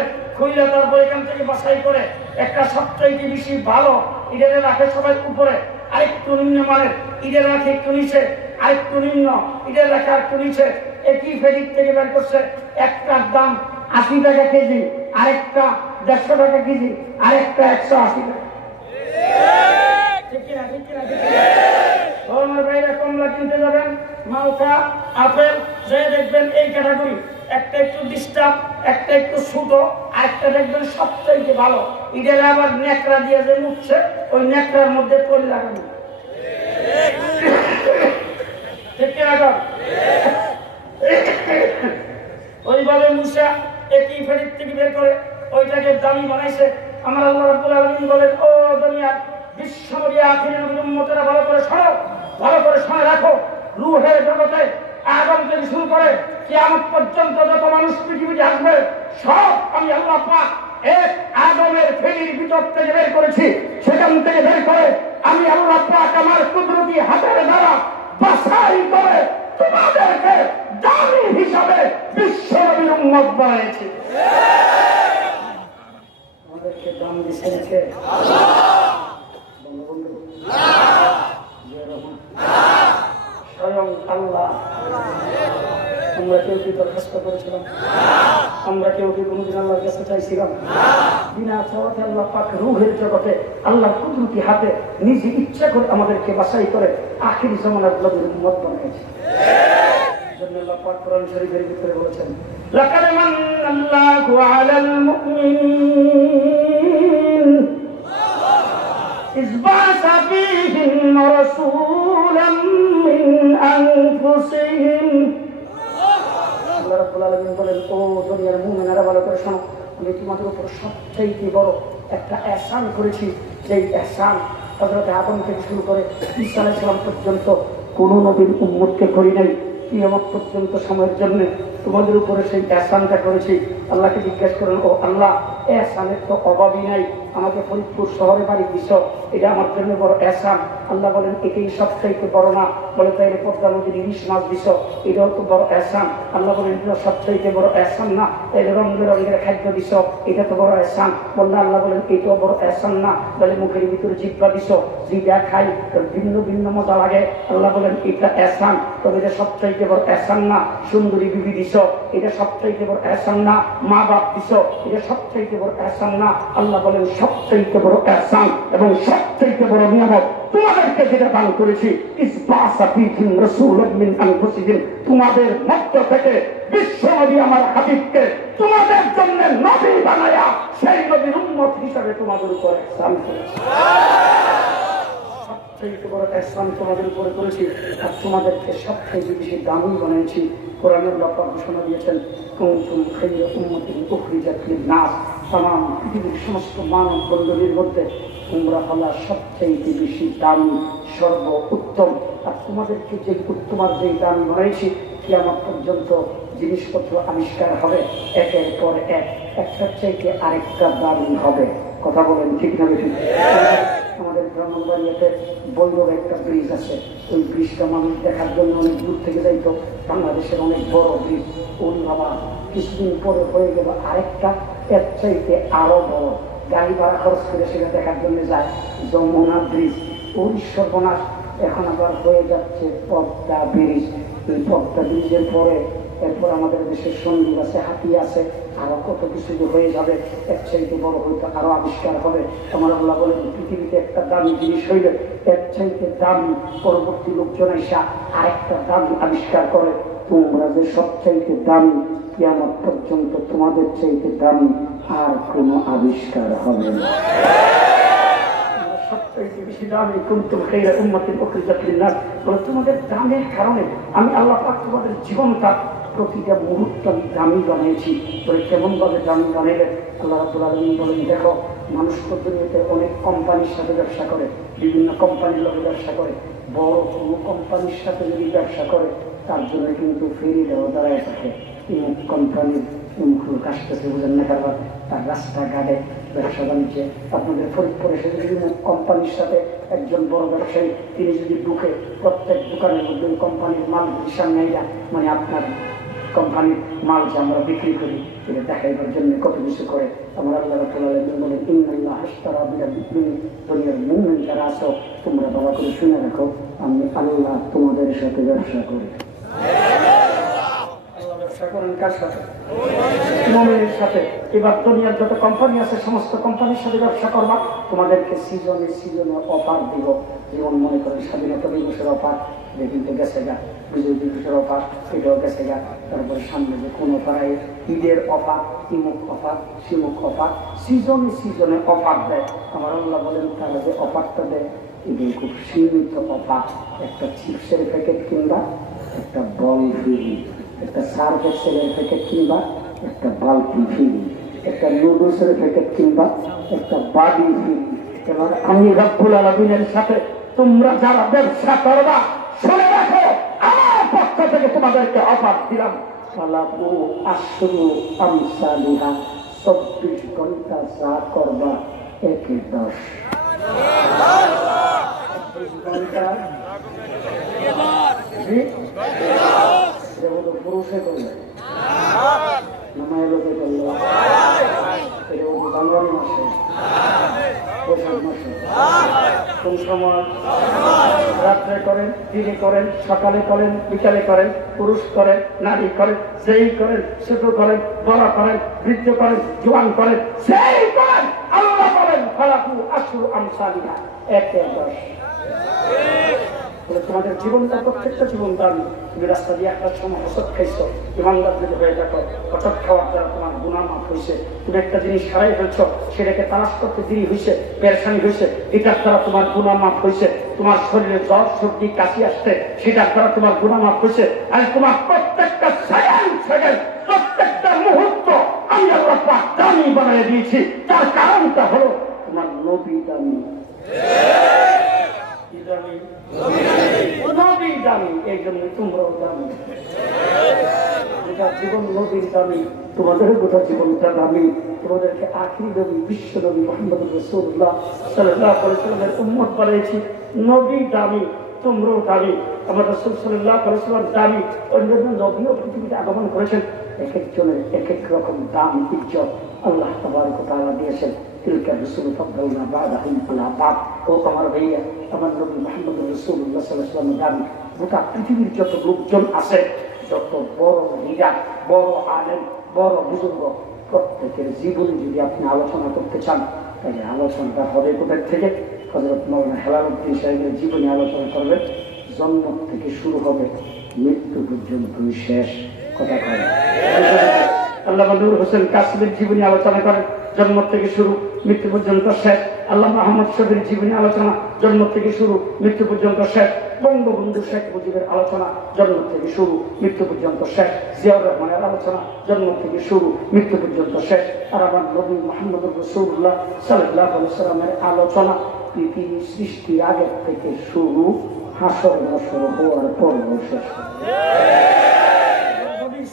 তারপর এখান থেকে বাছাই করে একটা সবচাইতে বেশি ভালো ইডেরে রাখে সবাই উপরে, আরেকটু নিম্ন মানের ইডের রাখে একটু নিচে, আরেকটু নিম্ন ইডের রাখে আরেকটু নিচে। একই ফেরিক থেকে বের করছে, একটার দাম 80 টাকা কেজি, আরেকটা 150 টাকা কেজি, আরেকটা 180 টাকা। ঠিক কিনা? ঠিক কিনা? আমার বাইরে কমলা কিনতে যাবেন, মালটা, আপেল, যে দেখবেন এই ক্যাটাগরি, একটা একটু ডিস্টার্ব, একটা একটু ছোট, আরেকটা দেখবেন সবচাইতে ভালো, ইটের আবার নেকড়া দিয়ে যে মুছছে ওই নেকড়ার মধ্যে পলি লাগানো, ঠিক কিনা? ওইভাবে মুছা একই ফেরির থেকে বের করে ওইটাকে দামি বানাইছে। আমার আল্লাহ রাব্বুল আলামিন বলেন, ও দুনিয়ার বিশ্বনবী আখির নবীর উম্মতেরা ভালো করে শোনো, ভালো করে শুনে রাখো। রূহের জগতে আদম থেকে শুরু করে কিয়ামত পর্যন্ত যত মানুষ পৃথিবীতে আসবে সব আমি আল্লাহ পাক এক আদমের ফেলির ভিতর থেকে বের করেছি। সেখান থেকে বের করে আমি আল্লাহ পাক আমার কুদরতি হাতের দ্বারা বাছাই করে তোমাদেরকে দামি হিসাবে বিশ্বনবীর উম্মত বানিয়েছি। আমাদেরকে দাম দিচ্ছেন কে? স্বয়ং আল্লাহ। আমরা কেউ কি দরখাস্ত করেছিলাম? আমরা কেউ কি কোনদিন আল্লাহর কাছে চাইছিলাম? বিনা চাওয়াতে আল্লাহ পাক রূহের জগতে আল্লাহর কুদরতি হাতে নিজে ইচ্ছা করে আমাদেরকে বাছাই করে আখিরি জামানার নবীর উম্মত বানিয়েছে। জন্য আল্লাহ পাক কোরআন শরীফের ভিতরে বলেছেন, লাকাদ মান্নাল্লাহু আলাল মুমিনিন ইয বা'আসা ফীহিম রাসূলাম মিন আনফুসিহিম। আল্লাহ রাব্বুল আলামিন বলেন, ও দুনিয়ার মুমিনেরা ভালো করে শোনো, আমি তোমাদের উপর সবচেয়ে বড় একটা ihsan করেছি। যেই ihsan হযরত আদম থেকে শুরু করে ঈসা আলাইহিস সালাম পর্যন্ত কোন নবীর উম্মতকে করি নাই। কিয়ামত পর্যন্ত সময়ের জন্য তোমাদের উপরে সেই ihsanটা করেছি। আল্লাহকে জিজ্ঞাসা করেন, ও আল্লাহ, ihsaনের তো অভাবই নাই, আমাকে ফরিদপুর শহরে বাড়ি দিছ, এটা আমার জন্য বড় ihsan। আল্লাহ বলেন, এটাই সবচাইতে বড় না? বলে তাইলে পদ্মা নদীর ইলিশ মাছ দিছ, এটাও তো বড় ihsan। আল্লাহ বলেন, এটা সবচাইতে বড় ihsan না? তাইলে রঙ বেরঙের খাদ্য দিছ, এটা তো বড় ihsan। বললে আল্লাহ বলেন, এটাও বড় ihsan না? বলে মুখের ভিতরে জিহ্বা দিছ, জিহ্বা খাই ভিন্ন ভিন্ন মজা লাগে। আল্লাহ বলেন, এটা ihsan। তবে এটা সবচাইতে বড় ihsan না? সুন্দরী বিবি দিছ, এটা সবচাইতে বড় ihsan না? মা বাপ দিছ, এটা সবচাইতে বড় ihsan না? আল্লাহ বলেন, সবচাইতে বড় ihsan এবং সবচাইতে বড় নিয়ামত তোমাদেরকে যেটা দান করেছি, তোমাদের মধ্য থেকে বিশ্বনবী আমার হাবিবকে তোমাদের জন্য নবী বানায়া সেই নবীর উম্মত হিসাবে তোমাদের উপর ihsan করেছি। সবচাইতে বড় ihsan তোমাদের উপরে করেছি আর তোমাদেরকে সবচাইতে বেশি দামি বানিয়েছি। কোরআনের আল্লাহ ঘোষণা দিয়েছেন, কুনতুম খায়রা উম্মাতিন উখরিজাত লিন-নাস, তামাম পৃথিবীর সমস্ত মানব মণ্ডলীর মধ্যে তোমরা হলা সবচাইতে বেশি দামি, সর্ব উত্তম। আর তোমাদেরকে যে উত্তম আর যে দামি বানাইছি, কিয়ামত পর্যন্ত জিনিসপত্র আবিষ্কার হবে একের পর এক, একটার চাইতে আরেকটা দামি হবে। কথা বলেন ঠিক না বেশি? আমাদের ব্রাহ্মণবাড়িয়াতে বৈরব একটা ব্রিজ আছে, ওই ব্রিজটা মানুষ দেখার জন্য অনেক দূর থেকে যাইতো। বাংলাদেশের অনেক বড় ব্রিজ, ওই বাবা কিছুদিন পরে হয়ে গেল আরেকটা এর চাইতে আরো বড়। গাড়ি ভাড়া খরচ করে সেটা দেখার জন্য যায়। যমুনা ব্রিজ, ওই সর্বনাশ এখন আবার হয়ে যাচ্ছে পদ্মা ব্রিজ। এই পদ্মা ব্রিজের পরে এরপর আমাদের দেশের সন্দীপ আছে, হাতি আছে, আরো কত কিছু হয়ে যাবে। এর চাইতে বড় হয়তো আরো আবিষ্কার হবে। আমার আল্লাহ বলেন, পৃথিবীতে একটা দামি জিনিস হইলে এর চাইতে দামি পরবর্তী লোকজন এসে আরেকটা দামি আবিষ্কার করে। তোমরা যে সবচাইতে দামি, কিয়ামত পর্যন্ত তোমাদের চাইতে দামি আর কোনো আবিষ্কার হবে না। সবচাইতে বেশি দামি কুনতুম খায়রা উম্মাতিন উখরিজাত লিন-নাস, তোমাদের দামের কারণে আমি আল্লাহ পাক তোমাদের জীবনটা প্রতিটা মুহূর্ত আমি দামি বানিয়েছি। বলে কেমন ভাবে দামি বানাইলেন? আল্লাহ রাব্বুল আলামিন বলেন, দেখো মানুষ তো দুনিয়াতে অনেক কোম্পানির সাথে ব্যবসা করে, বিভিন্ন কোম্পানির লোক ব্যবসা করে। বড় কোনো কোম্পানির সাথে যদি ব্যবসা করে তার জন্য কিন্তু ফেরি দেওয়া দাঁড়ায় থাকে। কোম্পানির কাজটাকে বোঝেন না কারবার, তার রাস্তাঘাটে ব্যবসা বাণিজ্যে আপনাদের ফরিদপুরে এসে বিভিন্ন কোম্পানির সাথে একজন বড় ব্যবসায়ী তিনি যদি ঢুকে প্রত্যেক দোকানের মধ্যে ওই কোম্পানির মাল সামনে মানে আপনার কোম্পানির মাল যে আমরা বিক্রি করি এটা দেখাইবার জন্য কত কিছু করে। আমার আল্লাহ রাব্বুল আলামিন বলেন, ইন্নাল্লাহা আশতারা মিনাল মুমিনিন, দুনিয়ার মুমিন যারা আছো তোমরা ভালো করে শুনে রাখো, আমি আল্লাহ তোমাদের সাথে ব্যবসা করি। ব্যবসা করেন কার সাথে? মুমিনের সাথে। এবার দুনিয়ার যত কোম্পানি আছে সমস্ত কোম্পানির সাথে ব্যবসা করবা। তোমাদেরকে সিজনে সিজনে অফার দিব। যেমন মনে করেন স্বাধীনতা দিবসের অফার, যে কিন্তু গেছে গা, বিজয় দিবসের অফার, এটাও গেছে গা। তারপরে সামনে যে কোন অফার, ঈদের অফার, ইমুক অফার, সিমুক অফার, সিজনে সিজনে অফার দেয়। আমার আল্লাহ বলেন তারা যে অফারটা দেয় এটি খুব সীমিত অফার। একটা চিপসের প্যাকেট কিংবা একটা বল ফ্রি, একটা সার্ফ এক্সেলের প্যাকেট কিংবা একটা বালতি ফ্রি, একটা নুডলসের প্যাকেট কিংবা একটা বাড়ি ফ্রি। এবার আমি রব্বুল আলামিনের সাথে তোমরা যারা ব্যবসা করবা শুনে রাখো, আমার পক্ষ থেকে তোমাদেরকে অফার দিলাম। ফালাকু আশরু আমসালিহা, 24 ঘন্টা যা করবা 1-10। 24 ঘন্টা পুরুষে করলে নামায় লোকে করলো, জানুয়ারি মাসে, বৈশাখ মাসে, কোন সময়? রাত্রে করেন, দিনে করেন, সকালে করেন, বিকালে করেন, পুরুষ করেন, নারী করেন, সেই করেন, ছোট করেন, বড় করেন, বৃদ্ধ করেন, জোয়ান করেন, সেই করেন। আল্লাহ বলেন ফালাকু আশরু আমসালিহা, 1-10। তোমাদের জীবনটা প্রত্যেকটা জীবন দামি। তুমি রাস্তা দিয়ে একটা সময় ওষুধ খাইছো, ইমানদার যদি হয়ে থাকো, ওষুধ খাওয়ার দ্বারা তোমার গুনাহ মাফ হয়েছে। তুমি একটা জিনিস হারাই ফেলছো, সেটাকে তালাশ করতে দেরি হয়েছে, পেরেশানি হয়েছে, এটার দ্বারা তোমার গুনাহ মাফ হয়েছে। তোমার শরীরে জ্বর সর্দি কাশি আসছে, সেটার দ্বারা তোমার গুনাহ মাফ হয়েছে। আর তোমার প্রত্যেকটা সেকেন্ড প্রত্যেকটা মুহূর্ত আমি আল্লাহ পাক দামি বানিয়ে দিয়েছি। তার কারণটা হলো তোমার নবী দামি, নবী দামি, এই জন্য তোমরাও দামি। গোটা জীবন নবীর দামি, তোমাদের গোটা জীবনটা দামি। তোমাদেরকে আখিরি নবী, বিশ্ব নবী মুহাম্মদ রাসূলুল্লাহ সাল্লাল্লাহু আলাইহি ওয়াসাল্লামের উম্মত বানিয়েছি। নবী দামি, তোমরাও দামি। আমার রাসূল সাল্লাল্লাহু আলাইহি ওয়াসাল্লাম দামি। অন্যান্য নবীও পৃথিবীতে আগমন করেছেন, এক একজনের এক এক রকম দাম ইজ্জত আল্লাহ তাবারক ওয়া তাআলা দিয়েছেন। তিলকা রাসূল ফাদদালনা বা'দাহুম আলা বা'দ। ও আমার ভাইয়া, আমার নবী মুহাম্মদ রাসূলুল্লাহ সাল্লাল্লাহু আলাইহি ওয়াসাল্লাম দামি। গোটা পৃথিবীর যত লোকজন আছে, যত বড় লিডার, বড় আলেম, বড় বুজুর্গ, প্রত্যেকের জীবনী যদি আপনি আলোচনা করতে চান, তাহলে আলোচনাটা হবে কোথায় থেকে? হযরত মাওলানা হেলালুদ্দিন সাহেবের জীবনী আলোচনা করবে। জন্ম থেকে শুরু হবে, মৃত্যু পর্যন্ত শেষ। কথা কয় আল্লামা নূর হোসেন কাসিমের জীবনী আলোচনা করেন, জন্ম থেকে শুরু, মৃত্যু পর্যন্ত শেষ। আল্লামা আহমদ শফির জীবনী আলোচনা, জন্ম থেকে শুরু, মৃত্যু পর্যন্ত শেষ। বঙ্গবন্ধু শেখ মুজিবের আলোচনা, জন্ম থেকে শুরু, মৃত্যু পর্যন্ত শেষ। জিয়াউর রহমানের আলোচনা, জন্ম থেকে শুরু, মৃত্যু পর্যন্ত শেষ। আর আমার নবী মুহাম্মদ রাসূলুল্লাহ সাল্লাল্লাহু আলাইহি ওয়াসাল্লামের আলোচনা পৃথিবী সৃষ্টির আগের থেকে শুরু, হাসর নাসর হওয়ার পর শেষ।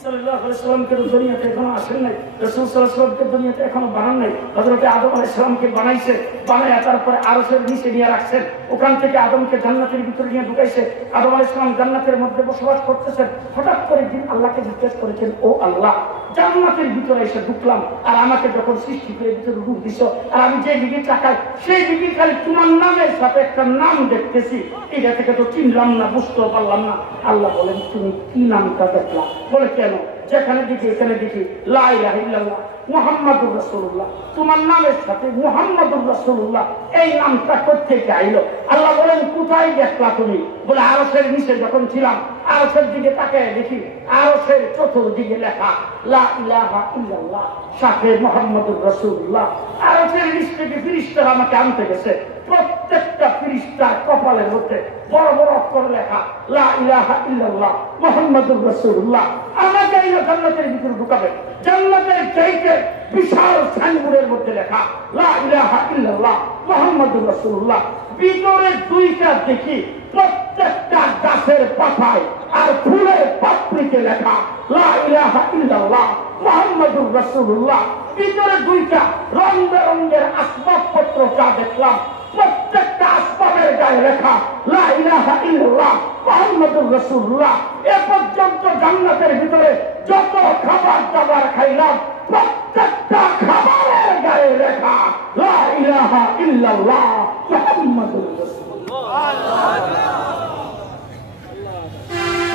সাল্লাল্লাহু আলাইহি ওয়াসাল্লামকে দুনিয়াতে এখনো আসেন নাই, রাসূল সাল্লাল্লাহু আলাইহি ওয়াসাল্লামকে দুনিয়াতে এখনো বানান নাই। হযরত আদম আলাইহিস সালামকে বানাইছে, বানায়া তারপরে আরশের নিচে নিয়ে রাখছেন। ওখান থেকে আদমকে জান্নাতের ভিতরে নিয়ে ঢুকাইছে। আদম আলাইহিস সালাম জান্নাতের মধ্যে বসবাস করতেছেন। হঠাৎ করে একদিন আল্লাহকে জিজ্ঞেস করেছেন, ও আল্লাহ, জান্নাতের ভিতরে এসে ঢুকলাম, আর আমাকে যখন সৃষ্টি করে ভিতরে রূপ দিছো, আর আমি যে দিকে তাকাই সেই দিকে খালি তোমার নামের সাথে একটা নাম দেখতেছি, এটা থেকে তো চিনলাম না, বুঝতেও পারলাম না। আল্লাহ বলেন, তুমি কি নামটা দেখলা? বলে, কেন? যেখানে দেখি এখানে দেখি লা ইলাহা ইল্লাল্লাহ মুহাম্মাদুর রাসূলুল্লাহ, তোমার নামের সাথে মুহাম্মাদুর রাসূলুল্লাহ এই নামটা কোত্থেকে আইলো? আল্লাহ বলেন, কোথায় দেখলা তুমি? বলে, আরশের নিচে যখন ছিলাম, আরশের দিকে তাকায় দেখি আরশের চতুর্দিকে লেখা লা ইলাহা ইল্লাল্লাহ, সাথে মুহাম্মাদুর রাসূলুল্লাহ। আরশের নিচ থেকে ফেরেশতারা আমাকে আনতে গেছে। প্রত্যেকটা ফেরেশতার কপালের মধ্যে বড় বড় অক্ষর লেখা লা ইলাহা ইল্লাল্লাহ মুহাম্মাদুর রাসূলুল্লাহ। আমাকে এই জান্নাতের ভিতরে ঢুকাবে। জান্নাতের চাইতে বিশাল সাইনবোর্ডের মধ্যে লেখা লা ইলাহা ইল্লাল্লাহ মুহাম্মাদুর রাসূলুল্লাহ। ভিতরে দুইটা দেখি, প্রত্যেকটা গাছের পাতায় আর ফুলের পাপড়িতে লেখা লা ইলাহা ইল্লাল্লাহ মুহাম্মাদুর রাসূলুল্লাহ। ভিতরে দুইটা রং বেরঙের আসবাবপত্র যা দেখলাম, প্রত্যেকটা আসবাবের গায়ে লেখা লা ইলাহা ইল্লাল্লাহ মুহাম্মাদুর রাসূলুল্লাহ। এ পর্যন্ত জান্নাতের ভিতরে যত খাবার দাবার খাইলাম, প্রত্যেকটা খাবারের গায়ে লেখা লা ইলাহা ইল্লাল্লাহ মুহাম্মাদুর রাসূলুল্লাহ।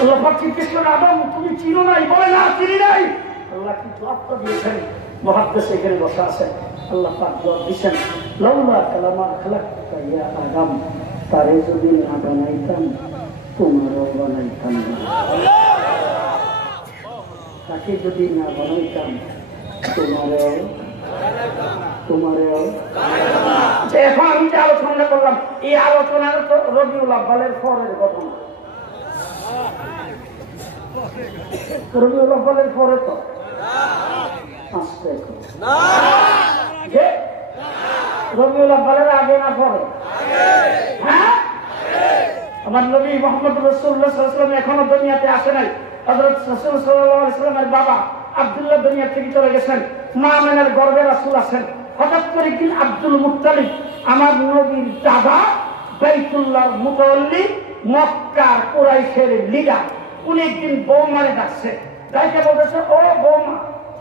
আল্লাহ দফা জিজ্ঞেস করে, আদম তুমি চিনো নাই? বলে না, চিনি নাই। আল্লাহ কি জবাবটা দিয়েছেন? মুহাদ্দিস এখানে বসা আছেন, আল্লাহ পাক জবাব দিয়েছেন, লাউলা কালামা খালাকতা ইয়া আদম, তারে যদি না বানাইতাম তোমারও বানাইতাম না। তাকে যদি না বানাইতাম তোমারেও। এখন আমি যে আলোচনা করলাম, এই আলোচনার তো রবিউল আউয়ালের পরের ঘটনা। রবিউল আউয়ালের পরে তো আসতে রবিউল আউয়ালের আগে না পরে? হ্যাঁ, আমার নবী মুহাম্মদ রাসূলুল্লাহ সাল্লাল্লাহু আলাইহি ওয়াসাল্লাম এখনো দুনিয়াতে আসে নাই। হযরত রাসূল সাল্লাল্লাহু আলাইহি ওয়াসাল্লামের বাবা আব্দুল্লাহ দুনিয়া থেকে চলে গেছেন, মা আমিনার গর্ভে রাসূল আছেন। হঠাৎ করে একদিন আব্দুল মুত্তালিব, আমার নবীর দাদা, বাইতুল্লাহর মুতাওয়াল্লি, মক্কার কুরাইশের লিডার, উনি একদিন বৌমারে ডাকছে। ডাইকে বলতেছে, ও বৌমা,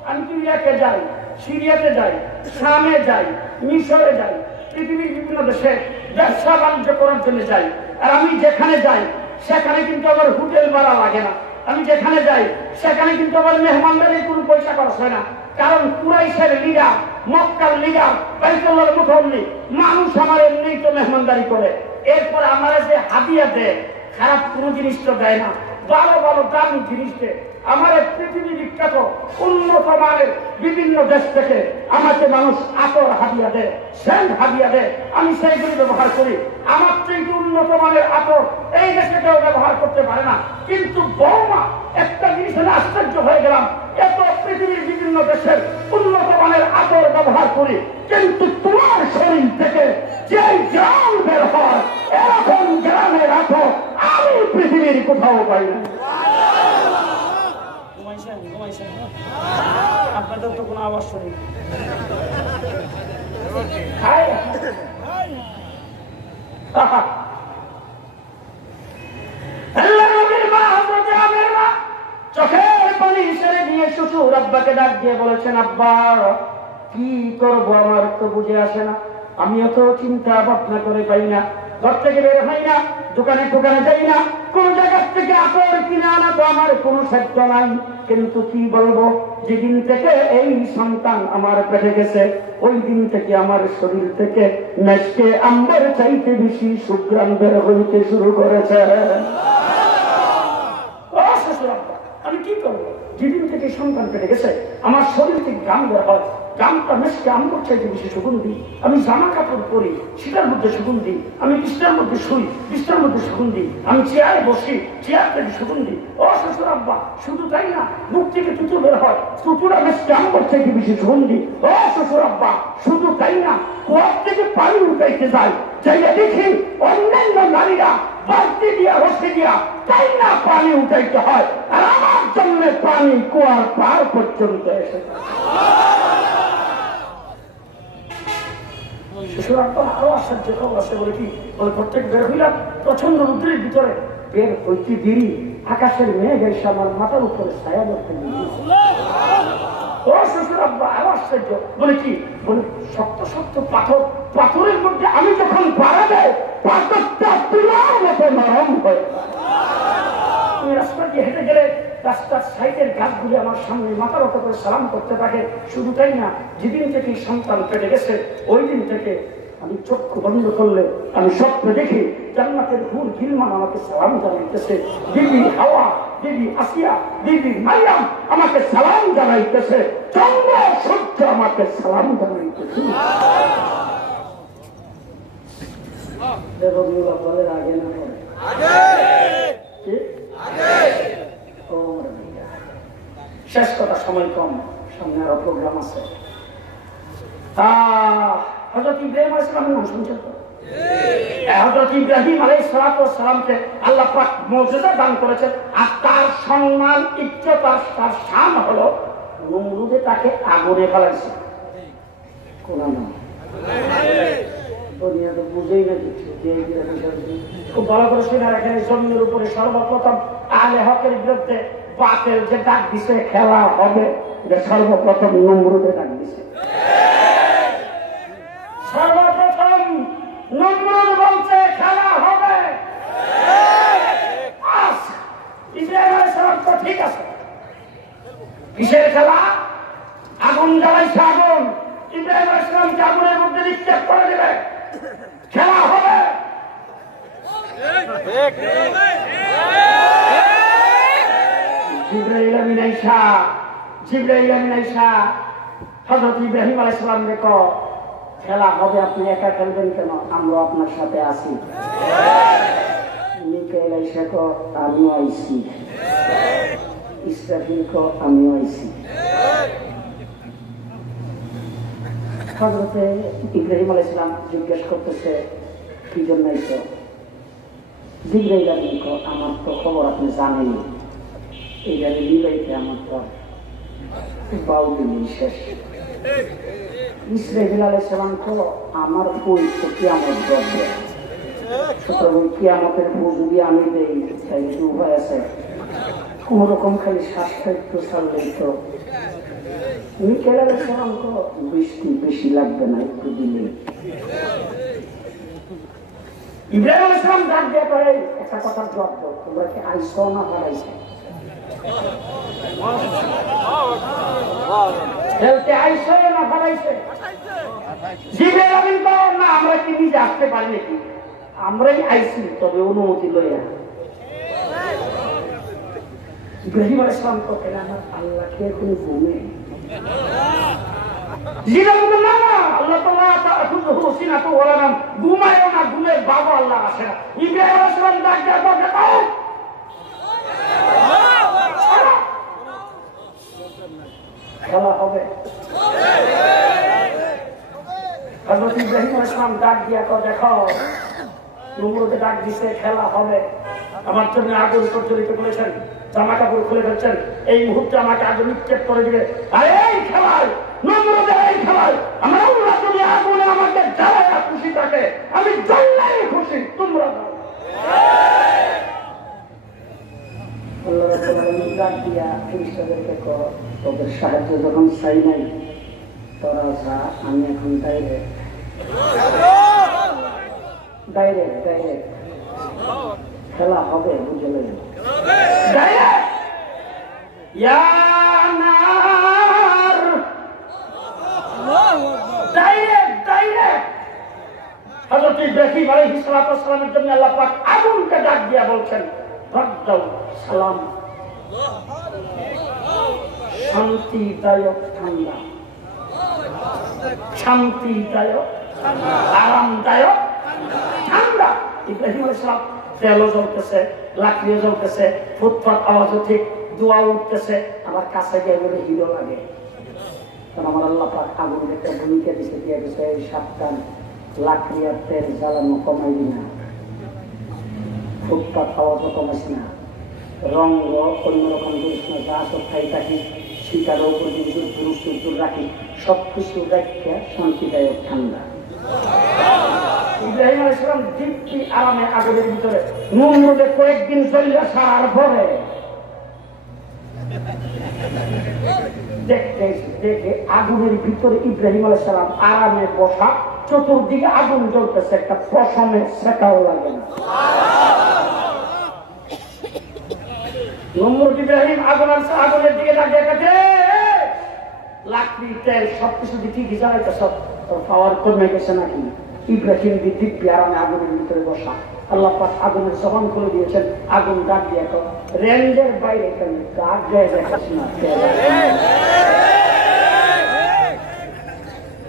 আমি তো ইরাকে যাই, সিরিয়াতে যাই, শামে যাই, মিশরে যাই, পৃথিবীর বিভিন্ন দেশে ব্যবসা বাণিজ্য করার জন্য যাই। আর আমি যেখানে যাই সেখানে কিন্তু আমার হোটেল ভাড়া লাগে না, আমি যেখানে যাই সেখানে কিন্তু আমার মেহমানদারির কোনো পয়সা খরচ হয় না। কারণ কুরাইশের লিডার, মক্কার লিডার, বাইতুল্লাহর মুতাওয়াল্লি, মানুষ আমার এমনিই তো মেহমানদারি করে। এরপর আমার যে হাদিয়া দেয়, খারাপ কোনো জিনিস তো দেয় না, ভালো ভালো দামি জিনিস দেয়। আমার পৃথিবী বিখ্যাত উন্নত মানের বিভিন্ন দেশ থেকে আমাকে মানুষ আতর হাদিয়া দেয়, সেন্ট হাদিয়া দেয়, আমি সেইগুলি ব্যবহার করি। আমার থেকে উন্নত মানের আতর এই দেশে কেউ ব্যবহার করতে পারে না। কিন্তু বৌমা, একটা জিনিস আশ্চর্য হয়ে গেলাম, এত পৃথিবীর বিভিন্ন দেশের উন্নত মানের আতর ব্যবহার করি, কিন্তু তোমার শরীর থেকে যে গ্রাম বের হয়, এরকম গ্রামের আতর আমি পৃথিবীর কোথাও পাই না। আপনাদের তো কোনো আওয়াজ শুনি। চোখের পানি ছেড়ে দিয়ে শ্বশুর আব্বাকে ডাক দিয়ে বলেছেন, আব্বা কি করবো আমার তো বুঝে আসে না, আমিও তো চিন্তা ভাবনা করে পাই না, ঘর থেকে বের হই না, দোকানে টোকানে যাই না, কোন জায়গার থেকে আতর কিনে আনা তো আমার কোনো সাধ্য নাই। কিন্তু কি বলবো, যেদিন থেকে এই সন্তান আমার পেটে গেছে, ওই দিন থেকে আমার শরীর থেকে মেশকে আম্বার চাইতে বেশি সুঘ্রাণ বের হইতে শুরু করেছে। আমি কি করবো, যেদিন থেকে সন্তান পেটে গেছে আমার শরীর থেকে গাম বের হয়, গামটা মেশকে আম্বর চাইতে বেশি সুগন্ধি। আমি জামা কাপড় পরি, সেটার মধ্যে সুগন্ধি। আমি বিছনার মধ্যে শুই, বিছনার মধ্যে সুগন্ধি। আমি চেয়ারে বসি, চেয়ার থেকে সুগন্ধি। ও শ্বশুর আব্বা, শুধু তাই না, মুখ থেকে তুতু বের হয়, তুতুরা মেশকে আম্বর চাইতে বেশি সুগন্ধি। ও শ্বশুর আব্বা, শুধু তাই না, কুয়ার থেকে পানি উঠাইতে যায়, যাইয়া দেখি অন্যান্য নারীরা বালতি দিয়া রসে দিয়া তাই না পানি উঠাইতে হয়, আর আমার জন্য পানি কুয়ার পার পর্যন্ত এসে। শ্বশুর আব্বা আরো আশ্চর্য খবর আছে, বলে কি বলে, প্রত্যেক বের হইলাম প্রচন্ড রুদ্রের ভিতরে, বের হইতে দেরি আকাশের মেঘ এসে আমার মাথার উপরে ছায়া ধরতে। ও শ্বশুর আব্বা আরো আশ্চর্য, বলে কি বলে, শক্ত শক্ত পাথর, পাথরের মধ্যে আমি যখন পাড়া দেয় পাথরটা তুলার মতো নরম হয়ে। তুমি রাস্তা দিয়ে হেঁটে গেলে রাস্তার সাইডের গাছগুলি আমার সামনে মাথার উপর করে সালাম করতে থাকে। শুধু তাই না, যেদিন থেকে সন্তান পেটে গেছে ওই দিন থেকে আমি চক্ষু বন্ধ করলে আমি স্বপ্নে দেখি জান্নাতের হুর গিলমান আমাকে সালাম জানাইতেছে, বিবি হাওয়া, বিবি আসিয়া, বিবি মারিয়াম আমাকে সালাম জানাইতেছে, চন্দ্র সূর্য আমাকে সালাম জানাইতেছে। আগে না শেষ কথা, সময় কম, সামনে আরো প্রোগ্রাম আছে। হযরত ইব্রাহিম আলাইহিস সালামের নাম শুনছেন তো? হযরত ইব্রাহিম আলাইহিস সালামকে আল্লাহ পাক মুজিজা দান করেছেন, আর তার সম্মান, ইজ্জত আর তার শান হলো নমরুদে তাকে আগুনে ফেলাইছে। কোন নাম দুনিয়াতে বুঝেই না কিছু। খুব ভালো করে শুনে রাখেন, জমিনের উপরে সর্বপ্রথম আলে হকের বিরুদ্ধে বাতেল যে ডাক দিছে খেলা হবে, এটা সর্বপ্রথম নমরুদে ডাক দিছে। সর্বপ্রথম নমরুদ বলছে খেলা হবে। ইব্রাহিম খেলা, আগুন জ্বালাইছে, আগুন ইব্রাহিম আলাইহিস সালামকে আগুনের মধ্যে নিক্ষেপ করে দেবে, খেলা হবে। জিবরাইল আমিন আইসা হযরত ইব্রাহিম আলাইহিস সালামকে কয়, খেলা হবে, আপনি একা খেলবেন কেন, আমরা আপনার সাথে আছি। মিকাইল আইসা কয়, আমিও আইছি। ইসরাফিল কয়, আমিও আইছি। হযরত ইব্রাহিম আলাইহিস সালাম জিজ্ঞেস করতেছে, কি জন্য আইছো? জিবরাইল আমিন কয়, আমার তো খবর আপনি জানেন, এই গাড়ি নিবাইতে আমার তো বাউলি শেষ। ইসরাফিল আলাইহিস সালাম কয়, আমার ওই তো কিয়ামত ঘটবে, সুতরাং কিয়ামতের পর যদি আমি দেই তাহলে কি উপায় আছে? কোন রকম খালি শ্বাসটা একটু ছাড়লেই তো। মিকাইল আলাইহিস সালাম কয়, বৃষ্টি বেশি লাগবে না, একটু দিলে। ইব্রাহিম আলাইহিস সালাম ডাক দিয়ে কয়, একটা কথার জবাব দাও, তোমরা কি আইসো না হারাইছো? খেলতে আইসো না হারাইছে? জিবরাইল আমিন কয়, না আমরা কি নিজে আসতে পারি নাকি, আমরাই আইছি, তবে অনুমতি লইয়া। ইব্রাহিম আলাইহিস সালাম কয়, আমার আল্লাহ কে কোন ঘুমে? জিবরাইল না, আল্লাহ তাআলা তাখুযুহু সিনাতু ওয়া লা নাম, ঘুমায়ও না, ঘুমের বাবা আল্লাহ আসে না। ইব্রাহিম আলাইহিস সালাম ডাক দিয়ে কয়, খেলা হবে। হযরত ইব্রাহিম আলাইহিস সালাম ডাক দিয়া কয়, দেখো নমরুদে ডাক দিছে, খেলা হবে, আমার জন্য আগুন প্রজ্বলিত করেছেন, জামা কাপড় খুলে ফেলছেন, এই মুহূর্তে আমাকে আগুন নিক্ষেপ করে দিবে। আর এই খেলায়, নমরুদের এই খেলায় আমার আল্লাহ যদি আগুনে আমাকে জ্বালায়া খুশি থাকে, আমি জ্বললেই খুশি, তোমরা আল্লাহ রাব্বুল আলামিন ডাক দিয়া ফেরেশতাদেরকে কয়, তোদের সাহায্য যখন চাই নাই, তোরা যা, আমি এখন ডাইরেক্ট খেলা হবে, বুঝে নেই। হযরত ইব্রাহিম আলাইহিস সালামের জন্য আল্লাহ পাক আগুনকে ডাক দিয়া বলছেন, সালাম, শান্তিদায়ক ঠান্ডা, শান্তিদায়ক আরামদায়ক ঠান্ডা। ইব্রাহিম আলাইহিস সালাম তেলও জ্বলতেছে, লাকড়িও জ্বলতেছে, ফুটফাট আওয়াজও ঠিক, দোয়া উঠতেছে, আমার কাছে গিয়ে বলে হিরো লাগে। কারণ আমার আল্লাহ পাক আগুন একটা ভূমিকা দিতে দিয়ে গেছে, এই সাবধান, লাকড়ি আর তেল জ্বালানো কমাইবি না, ফুটফাট আওয়াজও কমাইস না, রঙ অন্যরকম করিস না, যা সব খাই থাকি শীতার উপর দূর রাখি, সবকিছু রেখে শান্তিদায়ক ঠান্ডা। ইব্রাহিম আলাইহিস সালাম দিব্যি আরামে আগুনের ভিতরে নমরুদে কয়েকদিন চলে আসার পরে দেখে আগুনের ভিতরে ইব্রাহিম আলাইহিস সালাম আরামে বসা, চতুর্দিকে আগুন জ্বলতেছে, একটা পশমের সেটাও লাগে না। নমরুদ ইব্রাহিম আগুনের দিকে তাকিয়ে গেছে, লাকড়ি তেল সবকিছু দিয়ে ঠিকই জ্বালাইতে, সব পাওয়ার কমে গেছে নাকি? ইব্রাহিম দিব্যি আরামে আগুনের ভিতরে বসা, আল্লাহ পাক আগুনের জবান খুলে দিয়েছেন, আগুন ডাক দিয়ে রেঞ্জের বাইরে ডাক দিয়ে দেখাস না,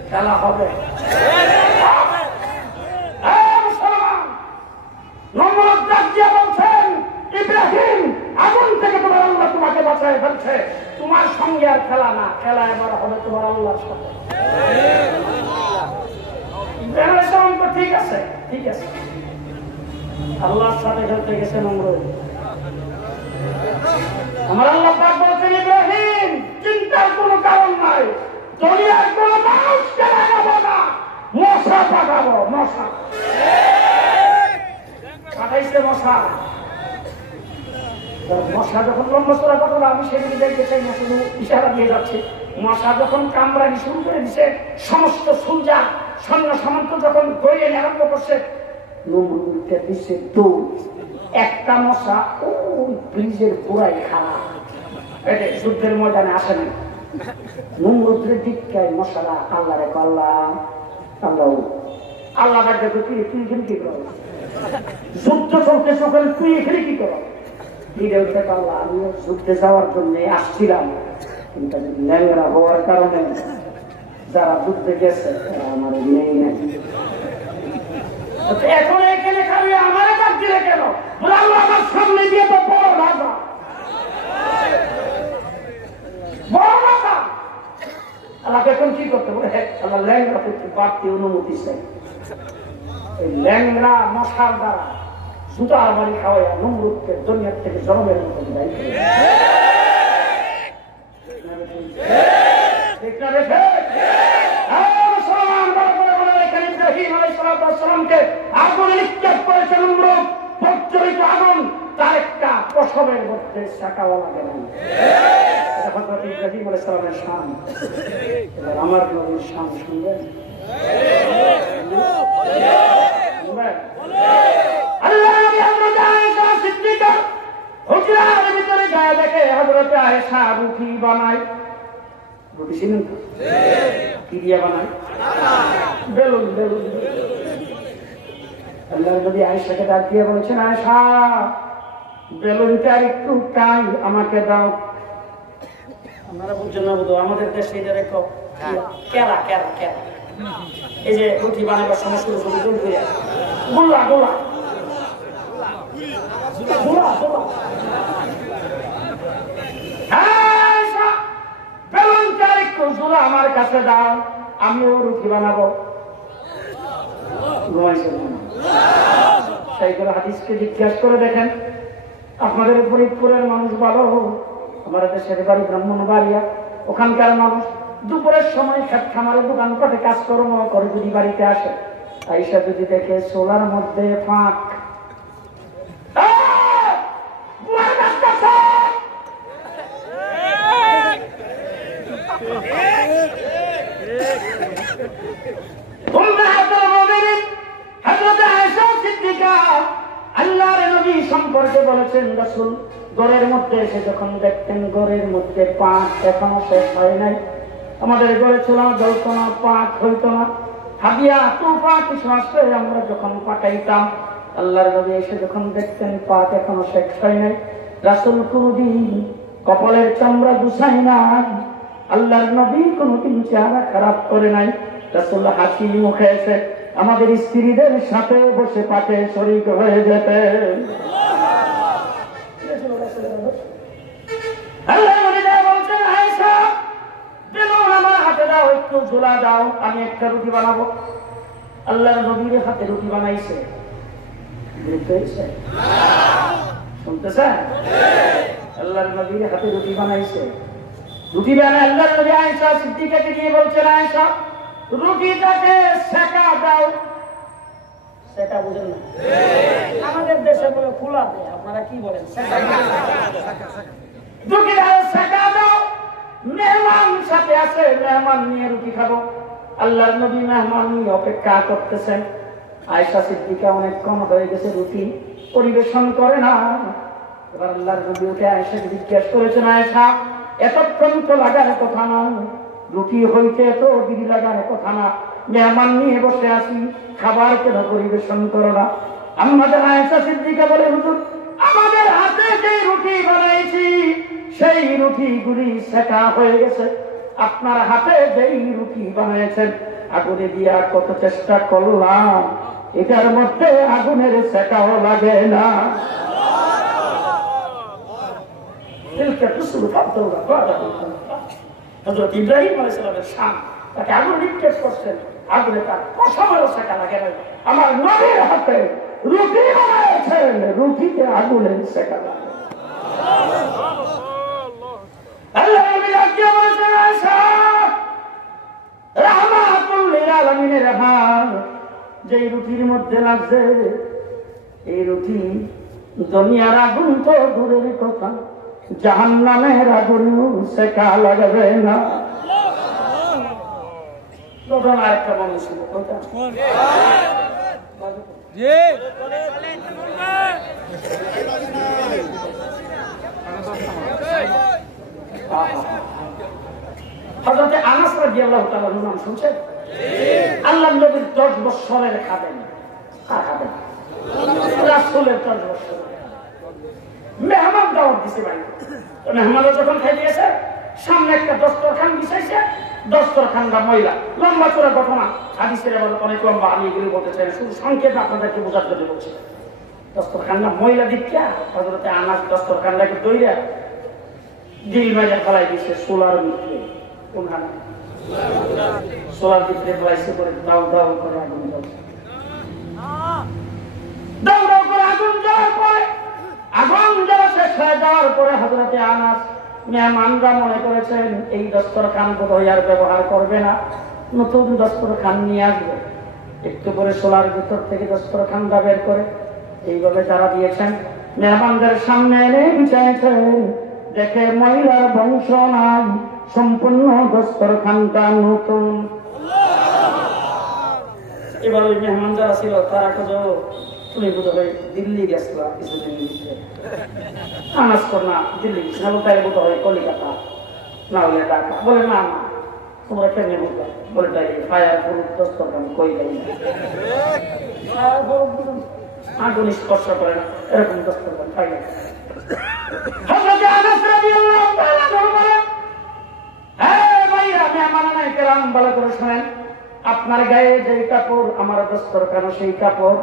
খেলা হবে। নমরুদ ডাক দিয়ে বলছেন, ইব্রাহিম, আগুন থেকে তোমার আল্লাহ তোমাকে বাঁচায় ফেলছে, তোমার সঙ্গে আর খেলা না, খেলা এবার হবে তোমার আল্লাহর সাথে। ঠিক আছে, ঠিক আছে, আল্লাহর সাথে খেলতে গেছে নমরুদ। আমার আল্লাহ পাক বলছেন, ইব্রাহিম, চিন্তার কোনো কারণ নাই, দুনিয়ার কোন মানুষকে লাগাবো না, মশা পাঠাবো, মশা পাঠাইছে, মশা। মশা যখন লম্বা কথা আমি সেদিকে দেখতে চাই না, শুধু ইশারা দিয়ে যাচ্ছে। মশা যখন কামড়ানি শুরু করে দিছে, সমস্ত সুলজা সৈন্য সামন্ত যখন গড়িয়ে আরম্ভ করছে, নমরুদকে দিচ্ছে দৌড়। একটা মশা ওই ব্রিজের গোড়ায় খাড়া, যুদ্ধের ময়দানে আসে না, নমরুদের দিককায় মশালা আল্লাহ রে আল্লাহ আল্লাহ আল্লাহ ডাকে তুই এখানে কি করো? যুদ্ধ চলতেছে ওখানে তুই এখানে কি করো? আল্লাহ আমিও যুদ্ধে যাওয়ার জন্য আসছিলাম, কিন্তু ল্যাংরা হওয়ার কারণে যারা যুদ্ধে গেছে আমার নেই নাই। এখন এখানে খালি আমার ডাক দিলে কেন? আল্লাহ আমার সামনে দিয়ে তো বড় রাজা, বড় রাজা। আল্লাহকে এখন কি করতে হবে? আল্লাহ ল্যাংরা করতে বাড়তি অনুমতি চাই। এই ল্যাংরা মশার দ্বারা জুতা আলমারি খাওয়াইয়া নমরুদকে দুনিয়ার থেকে জনমের মতো বিদায় করে। আগুনে নিক্ষেপ করেছে নমরুদ, প্রজ্বলিত আগুন, তার একটা পশমের মধ্যে শাকাও লাগে নাই। হযরত ইব্রাহিম আলাইহিস সালামের শান। এবার আমার নবীর শান শুনবেন। আল্লাহ নবী হযরত আয়েশা সিদ্দিকা হুজরার ভিতরে যায়, দেখে হযরত আয়েশা রুটি বানায়। রুটি চিনেন তো? কি দিয়ে বানায়? বেলুন। আল্লাহ নবী আয়েশাকে ডাক দিয়ে বলছেন, আয়েশা বেলুনটা একটু টাই আমাকে দাও। আপনারা বুঝছেন না বোধ, আমাদের দেশে এটা রেখো কেরা কেরা কেরা, এই যে রুটি বানাবার সময় শুরু শুরু করে গোলা গোলা গোলা গোলা। বেলুনটা একটু জোলা আমার কাছে দাও, আমিও রুটি বানাবো। সেইগুলো হাদিসকে জিজ্ঞাসা করে দেখেন। আপনাদের ফরিদপুরের মানুষ ভালো, আমাদের দেশের বাড়ি ব্রাহ্মণবাড়িয়া, ওখানকার মানুষ দুপুরের সময় খেত খামারে দোকান পাটে কাজকর্ম করে যদি বাড়িতে আসে, আইসা যদি দেখে চোলার মধ্যে ফাঁক, আল্লাহর নবী সম্পর্কে বলেছেন, রাসূল ঘরের মধ্যে এসে যখন দেখতেন ঘরের মধ্যে পাক এখনো শেষ হয় নাই, আমাদের ঘরে চোলা জ্বলতো না, পাক হইতো না, হাবিয়া তুফা কিছু আসলে আমরা যখন পাকাইতাম, আল্লাহর নবী এসে যখন দেখতেন পাক এখনো শেষ হয় নাই, রাসূল কোনদিন কপালের চামড়া গুছাই নাই, আল্লাহর নবী কোনদিন চেহারা খারাপ করে নাই। রাসূল হাসি মুখে এসে আমাদের স্ত্রীদের সাথে বসে পাকে শরীক হয়ে যেতেন। আমার হাতে দাও, একটু ঝোলা দাও, আমি একটা রুটি বানাবো। আল্লাহর নবীর হাতে রুটি বানাইছে, শুনতেছেন? আল্লাহর নবীর হাতে রুটি বানাইছে, রুটি বানায় আল্লাহর নবী আয়েশা সিদ্দিকাকে দিয়ে বলছেন, আয়েশা রুটিটাকে সেকা দাও। সেটা বুঝেন না? আমাদের দেশে বলে খোলা দেয়, আপনারা কি বলেন? রুটিটাকে সেকা দাও। মেহমান সাথে আছে, মেহমান নিয়ে রুটি খাবো। আল্লাহর নবী মেহমান নিয়ে অপেক্ষা করতেছেন। আয়েশা সিদ্দিকা অনেকক্ষণ হয়ে গেছে, রুটি পরিবেশন করে না। এবার আল্লাহর নবী উঠে আয়েশাকে জিজ্ঞাসা করেছেন, আয়েশা এতক্ষণ তো লাগার কথা না, রুটি হইতে এত দেরি লাগার কথা না, মেহমান নিয়ে বসে আছি, খাবার কেন পরিবেশন করো না? আমাদের আয়েশা সিদ্দিকা বলে, হুজুর আমাদের হাতে যে রুটি বানাইছি সেই রুটিগুলি সেকা হয়ে গেছে, আপনার হাতে যেই রুটি বানিয়েছেন আগুনে দিয়া কত চেষ্টা করলাম, এটার মধ্যে আগুনের সেকাও লাগে না। হযরত ইব্রাহিম আলাইহিস সালামের শান, তাকে আগুন নিক্ষেপ করছেন, আগুনে তার পশমেরও সেকা লাগে না। আমার নবীর হাতে রুটি বানিয়েছেন, রুটিতে আগুনের সেকা লাগে। আল্লাহ নবী রাজিয়া বলেছেন, আয়েশা রাহমাতুল লিল আলামিনের হাত যে রুটির মধ্যে লাগছে, এই রুটি দুনিয়ার আগুন তো দূরের কথা, জাহান্নামের আগুন সেকা লাগবে না। তখন আরেকটা মানুষ ছিল, রাদিয়াল্লাহু তাআলা নাম শুনছেন? আল্লাহর নবীর 10 বছরের খাদেম। কার খাদেম? রাসূলের 10 বছর। মেহমান দাওয়াত দিছে ভাই। তো মেহমানরা যখন খেয়ে দিয়েছে, সামনে একটা দস্তরখান বিছাইছে, দস্তরখানটা ময়লা। লম্বা চড়া ঘটনা, হাদিসের আবার অনেক লম্বা, আমি এগুলো বলতে চাই, শুধু সংক্ষেপে আপনাদেরকে বোঝার জন্য বলছি। দস্তরখানটা ময়লা দিচ্ছা, হযরতে আনাস দস্তরখানটাকে দইরা দিল মেজে ফেলাই দিচ্ছে সোলার ভিতরে। কোনখানে? সোলার ভিতরে ফেলাইছে, করে দাও দাও করে আগুন জ্বলছে। দাও দাও করে আগুন জ্বলার পরে, আগুন জ্বলা শেষ হয়ে যাওয়ার পরে হযরতে আনাস মেহমানরা মনে করেছেন এই দস্তরখান বোধহয় আর ব্যবহার করবে না, নতুন দস্তরখান নিয়ে আসবে। একটু করে সোলার ভিতর থেকে দস্তরখানটা বের করে এইভাবে যারা দিয়েছেন মেহমানদের সামনে এনে বিছাইছেন, দেখে মহিলার বংশ নাই, সম্পূর্ণ দস্তরখানটা নতুন। এবার ওই মেহমান যারা ছিল তারা খোঁজো, তুমি বোধহয় দিল্লি গেছিল কিছুদিন নিচে, আনাজ কর না দিল্লি গেছিল, তাই বোধহয় কলিকাতা না হলে ঢাকা। বলে না না, তোমরা কেমনি বুঝলো? বলে তাই ফায়ার প্রুফ দস্তরখান কই যাই আগুন স্পর্শ করে না এরকম দস্তরখান পাই না। আপনার গায়ে যেই কাপড় আমার দস্তরখানা সেই কাপড়,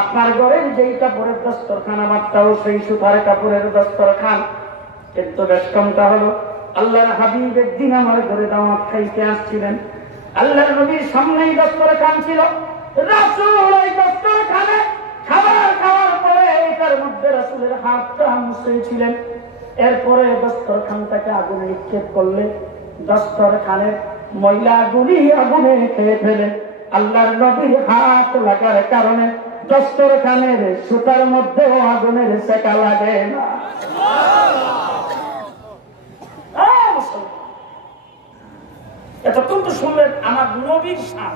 আপনার ঘরের যেই কাপড়ের দস্তরখান আমারটাও সেই সুতার কাপড়ের দস্তরখান। কিন্তু বেশ কমটা হলো আল্লাহর হাবিব একদিন আমার ঘরে দাওয়াত খাইতে আসছিলেন, আল্লাহর নবীর সামনেই দস্তরখান ছিল, রাসূল ওই দস্তরখানে খাবার খাওয়ার পরে এটার মধ্যে রাসূলের হাতটা মুছেছিলেন। এরপরে দস্তরখানটাকে আগুনে নিক্ষেপ করলে দস্তরখানে ময়লাগুলি আগুনে খেয়ে ফেলে। আল্লাহর নবীর হাত লাগার কারণে দস্তরখানের সুতার মধ্যেও আগুনের সেকা লাগে না। এতক্ষণ তো শুনলেন আমার নবীর শান।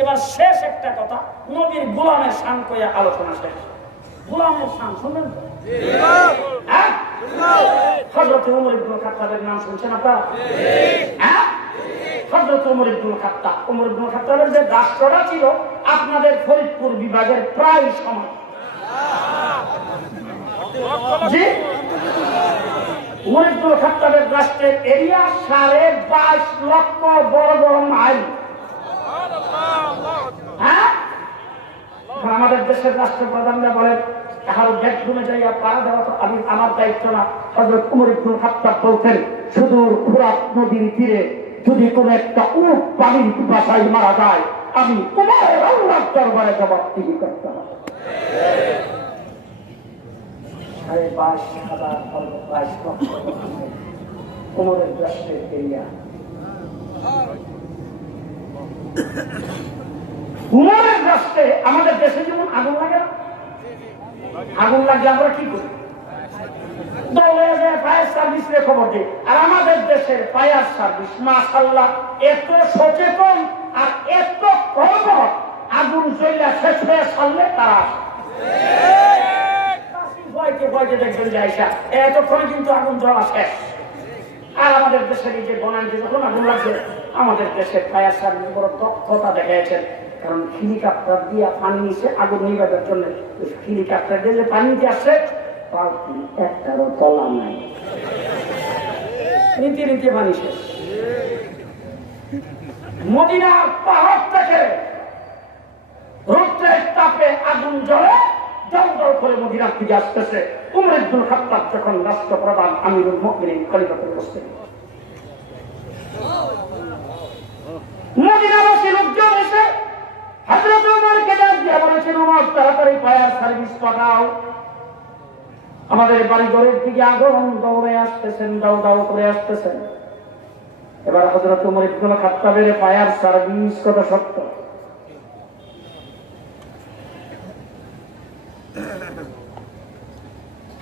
এবার শেষ একটা কথা, নবীর গোলামের শান কইয়া আলোচনা শেষ। গোলামের শান শুনলেন তো? হযরত ওমর ইবনে খাত্তাবের নাম শুনছেন আপনারা? হযরত ওমর ইবনে খাত্তাব, ওমর ইবনে খাত্তাবের যে রাষ্ট্রটা ছিল আপনাদের ফরিদপুর বিভাগের প্রায় সমান। জি, ওমর ইবনে খাত্তাবের রাষ্ট্রের এরিয়া 22.5 লক্ষ বর্গ মাইল। হ্যাঁ, আমাদের দেশের রাষ্ট্রপ্রধানরা বলেন কারো বেডরুমে যাইয়া পাড়া দেওয়া তো আমি আমার দায়িত্ব না। হযরত ওমর ইবনে খাত্তাব বলতেন সুদূর ফুরাত নদীর তীরে যদি কোনো একটা উট পানির পিপাসায় মারা যায় আমি উমরের আল্লাহর দরবারে জবাবদিহি করতে হবে। 22,000 বর্গ মাইল ওমরের রাষ্ট্রের এরিয়া। উমরের রাষ্ট্রে আমাদের দেশে যেমন আগুন লাগে, আগুন লাগলে আমরা কি করি? দৌড়ে যায় ফায়ার সার্ভিসের খবর দিই। আর আমাদের দেশের ফায়ার সার্ভিস মাশাআল্লাহ এত সচেতন আর এত কর্মঠ, আগুন জ্বলা শেষ হয়ে সারলে তারা ভয়কে ভয়কে দেখবেন যাইসা এতক্ষণে কিন্তু আগুন জ্বলা শেষ। আর আমাদের দেশের এই যে বনাঞ্চে যখন আগুন লাগছে আমাদের দেশের ফায়ার সার্ভিস বড় দক্ষতা দেখাইছেন, কারণ হেলিকপ্টার দিয়ে পানি নিচে আগুন নিভাবার জন্য হেলিকপ্টার দিয়ে যে পানি নিতে আসছে একটারও তলা নাই, নিতে নিতে পানি শেষ। মদিনার পাহাড় থেকে রৌদ্রের তাপে আগুন জ্বলে জল জল করে মদিনার দিকে আসতেছে। উমর ইবনে খাত্তাব যখন রাষ্ট্রপ্রধান আমিরুল মুমিনিন খলিফাতুল মুসলিম, মদিনাবাসী লোকজন এসে হযরত ওমরকে ডাক দিয়ে বলেছেন ওমর তাড়াতাড়ি ফায়ার সার্ভিস পাঠাও, আমাদের বাড়ি ঘরের দিকে আগুন দৌড়ে আসতেছেন, দাউ দাউ করে আসতেছেন। এবার হযরত ওমর ইবনে খাত্তাবের ফায়ার সার্ভিস কত শক্ত।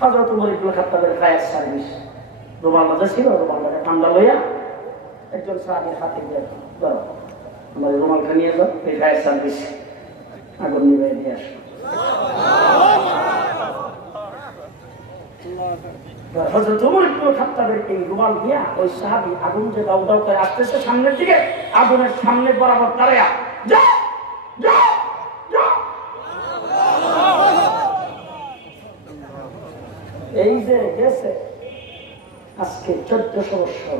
হযরত ওমর ইবনে খাত্তাবের ফায়ার সার্ভিস রুমাল মাঝে ছিল, রুমালটাকে ঠান্ডা লইয়া একজন সাহাবীর হাতে দিয়ে দাও আমার রুমালটা নিয়ে যাও, এই ফায়ার সার্ভিস আগুন নিভে দিয়ে আসো। হযরত ওমর ইবনে খাত্তাবের এই রুমাল দিয়া ওই সাহাবী আগুন যে দাউ দাউ করে আসতেছে সামনের দিকে, আগুনের সামনে বরাবর দাঁড়ায়া যা যা যা। এই যে গেছে আজকে 1400 বছর,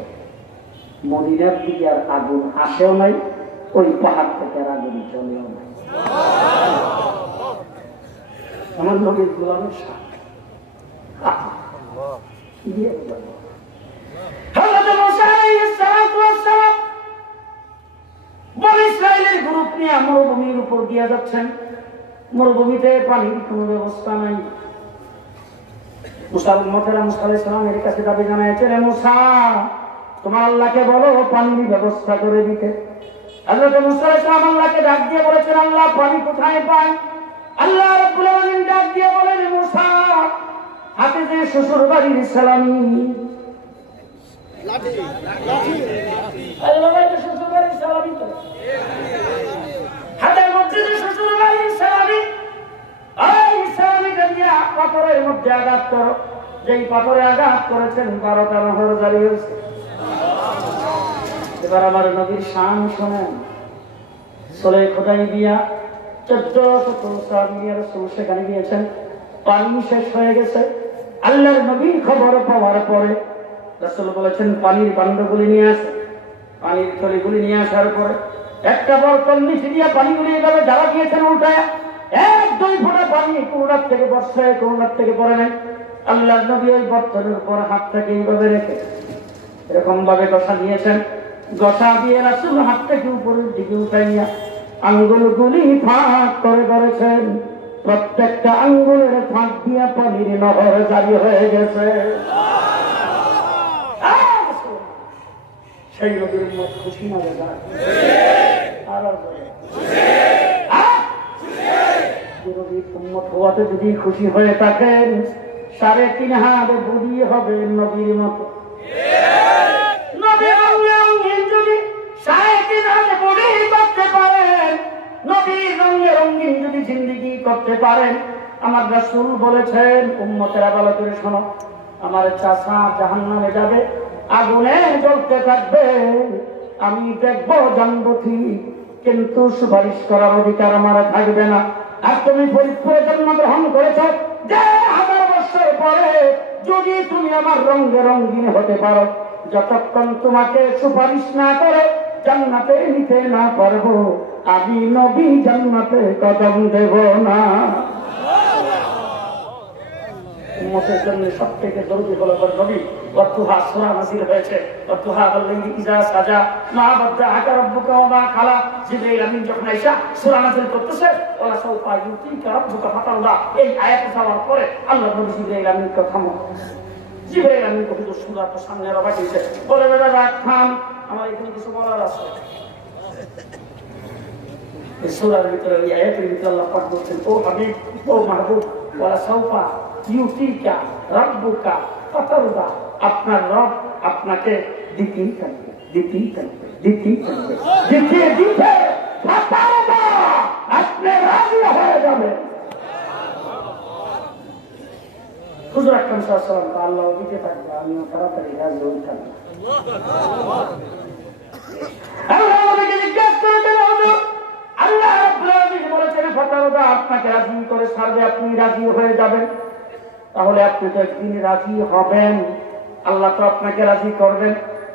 মদিনার দিকে আর আগুন আসেও নাই, ওই পাহাড় থেকে আর আগুন চলেও নাই। আমার নবীর গোলামের সাথে ইসরায়েলের গ্রুপ নিয়ে মরুভূমির উপর দিয়ে যাচ্ছেন। মরুভূমিতে পানির কোন ব্যবস্থা নাই। মুসা আলাইহিস সালামের কাছে দাবি জানাইছেন, মুসা তোমার আল্লাহকে বলো পানির ব্যবস্থা করে দিতে। হযরত মুসা আলাইহিস সালাম আল্লাহকে ডাক দিয়ে বলেছেন, আল্লাহ পানি কোথায় পাই? আল্লাহ রাব্বুল আলামিন ডাক দিয়ে বলেন, মুসা হাতে যে শ্বশুর বাড়ির সালামি, আল্লাহ ভাই শ্বশুর বাড়ির সালামি তো হাতের মধ্যে যে শ্বশুর বাড়ির সালামি, এই সালামিটা নিয়ে পাথরের মধ্যে আঘাত করো। যেই পাথরে আঘাত করেছেন 12টা নহর জারি হয়েছে। এবার আমার নবীর শান শোনেন। সোলে হুদাইবিয়া 1400 সাহাবী রাসূল সেখানে গিয়েছেন, পানি শেষ হয়ে গেছে। আল্লাহর নবীর খবর পাওয়ার পরে রাসূল বলেছেন পানির পাণ্ডগুলি নিয়ে আসেন। পানির থলিগুলি নিয়ে আসার পরে একটা বর্তন নিচে দিয়ে পানিগুলি এভাবে যারা গিয়েছেন উল্টায় 1-2 ফোঁটা পানি কোনার থেকে বর্ষায় কোনার থেকে পড়ে নেন। আল্লাহর নবী ওই বর্তনের উপর হাতটাকে এইভাবে রেখে এরকম ভাবে গসা দিয়েছেন। গসা দিয়ে রাসূল হাতটাকে উপরের দিকে উঠাইয়া আঙ্গুলগুলি ফাঁক করে ধরেছেন। প্রত্যেকটা আঙ্গুলের ফাঁক দিয়া পানির নহর জারি হয়ে গেছে। সেই নবীর উম্মত খুশি না বেজার? আর নবীর উম্মত হওয়াতে যদি খুশি হয়ে থাকেন, 3.5 হাত বুড়ি হবে নবীর মতো। নবীর রঙে যদি 3.5 হাত বুড়ি করতে পারেন, নবীর রঙে রঙিন যদি জিন্দেগি করতে পারেন, আমার রাসূল বলেছেন উম্মতেরা ভালো করে শোনো, আমার চাচা জাহান্নামে যাবে, আগুনে জ্বলতে থাকবে, আমি দেখবো জানবো ঠিক, কিন্তু সুপারিশ করার অধিকার আমার থাকবে না। আর তুমি ফরিদপুরে জন্মগ্রহণ করেছ, 1000 বছর পরে যদি তুমি আমার রঙে রঙিন হতে পারো, যতক্ষণ তোমাকে সুপারিশ না করে জান্নাতে নিতে না পারবো, আমি নবী জান্নাতে কদম দেব না। উম্মতের জন্য সবথেকে জরুরি হলো নবী। ওয়াতুহা সূরা নাযিল হয়েছে, ওয়াতুহা আল-লাইলি ইযা সাজা মা বাদ্দাআকা রাব্বুকা ওয়া মা খালা। জিবরাইল আমিন যখন আয়েশা সূরা নাযিল করতেছে, ওয়ালা সাউফা ইউতিকা রাব্বুকা ফাতারদা, এই আয়াত যাওয়ার পরে আল্লাহ নবী জিবরাইল আমিন কথা মতো জিবরাইল আমিন কত সূরা তো সামনে রাখিয়েছে, বলে বেটা রাখ থাম, আমার এখানে কিছু বলার আছে। এই সূরার ভিতরে এই আয়াতের ভিতরে আল্লাহ পাক বলছেন, ও হাবিব, ও মাহবুব, ওয়ালা সাউফা ইউতিকা রাব্বুকা ফাতারদা, আপনার রব আপনাকে দিতেই থাকবে, দিতেই থাকবে, দিতেই থাকবে, দিতে দিতে ফাতারদা, আপনি রাজি হয়ে যাবেন। হুজুর আকরাম সাল্লাল্লাহু আলাইহি ওয়াসাল্লাম আল্লাহ দিতে থাকবে, আমিও তাড়াতাড়ি রাজি হয়ে থাকবো। আল্লাহ নবীকে জিজ্ঞাসা করেছেন, হুজুর আল্লাহ রাব্বুল আলামিন বলেছেন ফাতারদা, আপনাকে রাজি করে ছাড়বে, আপনি রাজি হয়ে যাবেন। তাহলে আপনি তো একদিন রাজি হবেন, আল্লাহ তো আপনাকে রাজি করবেন।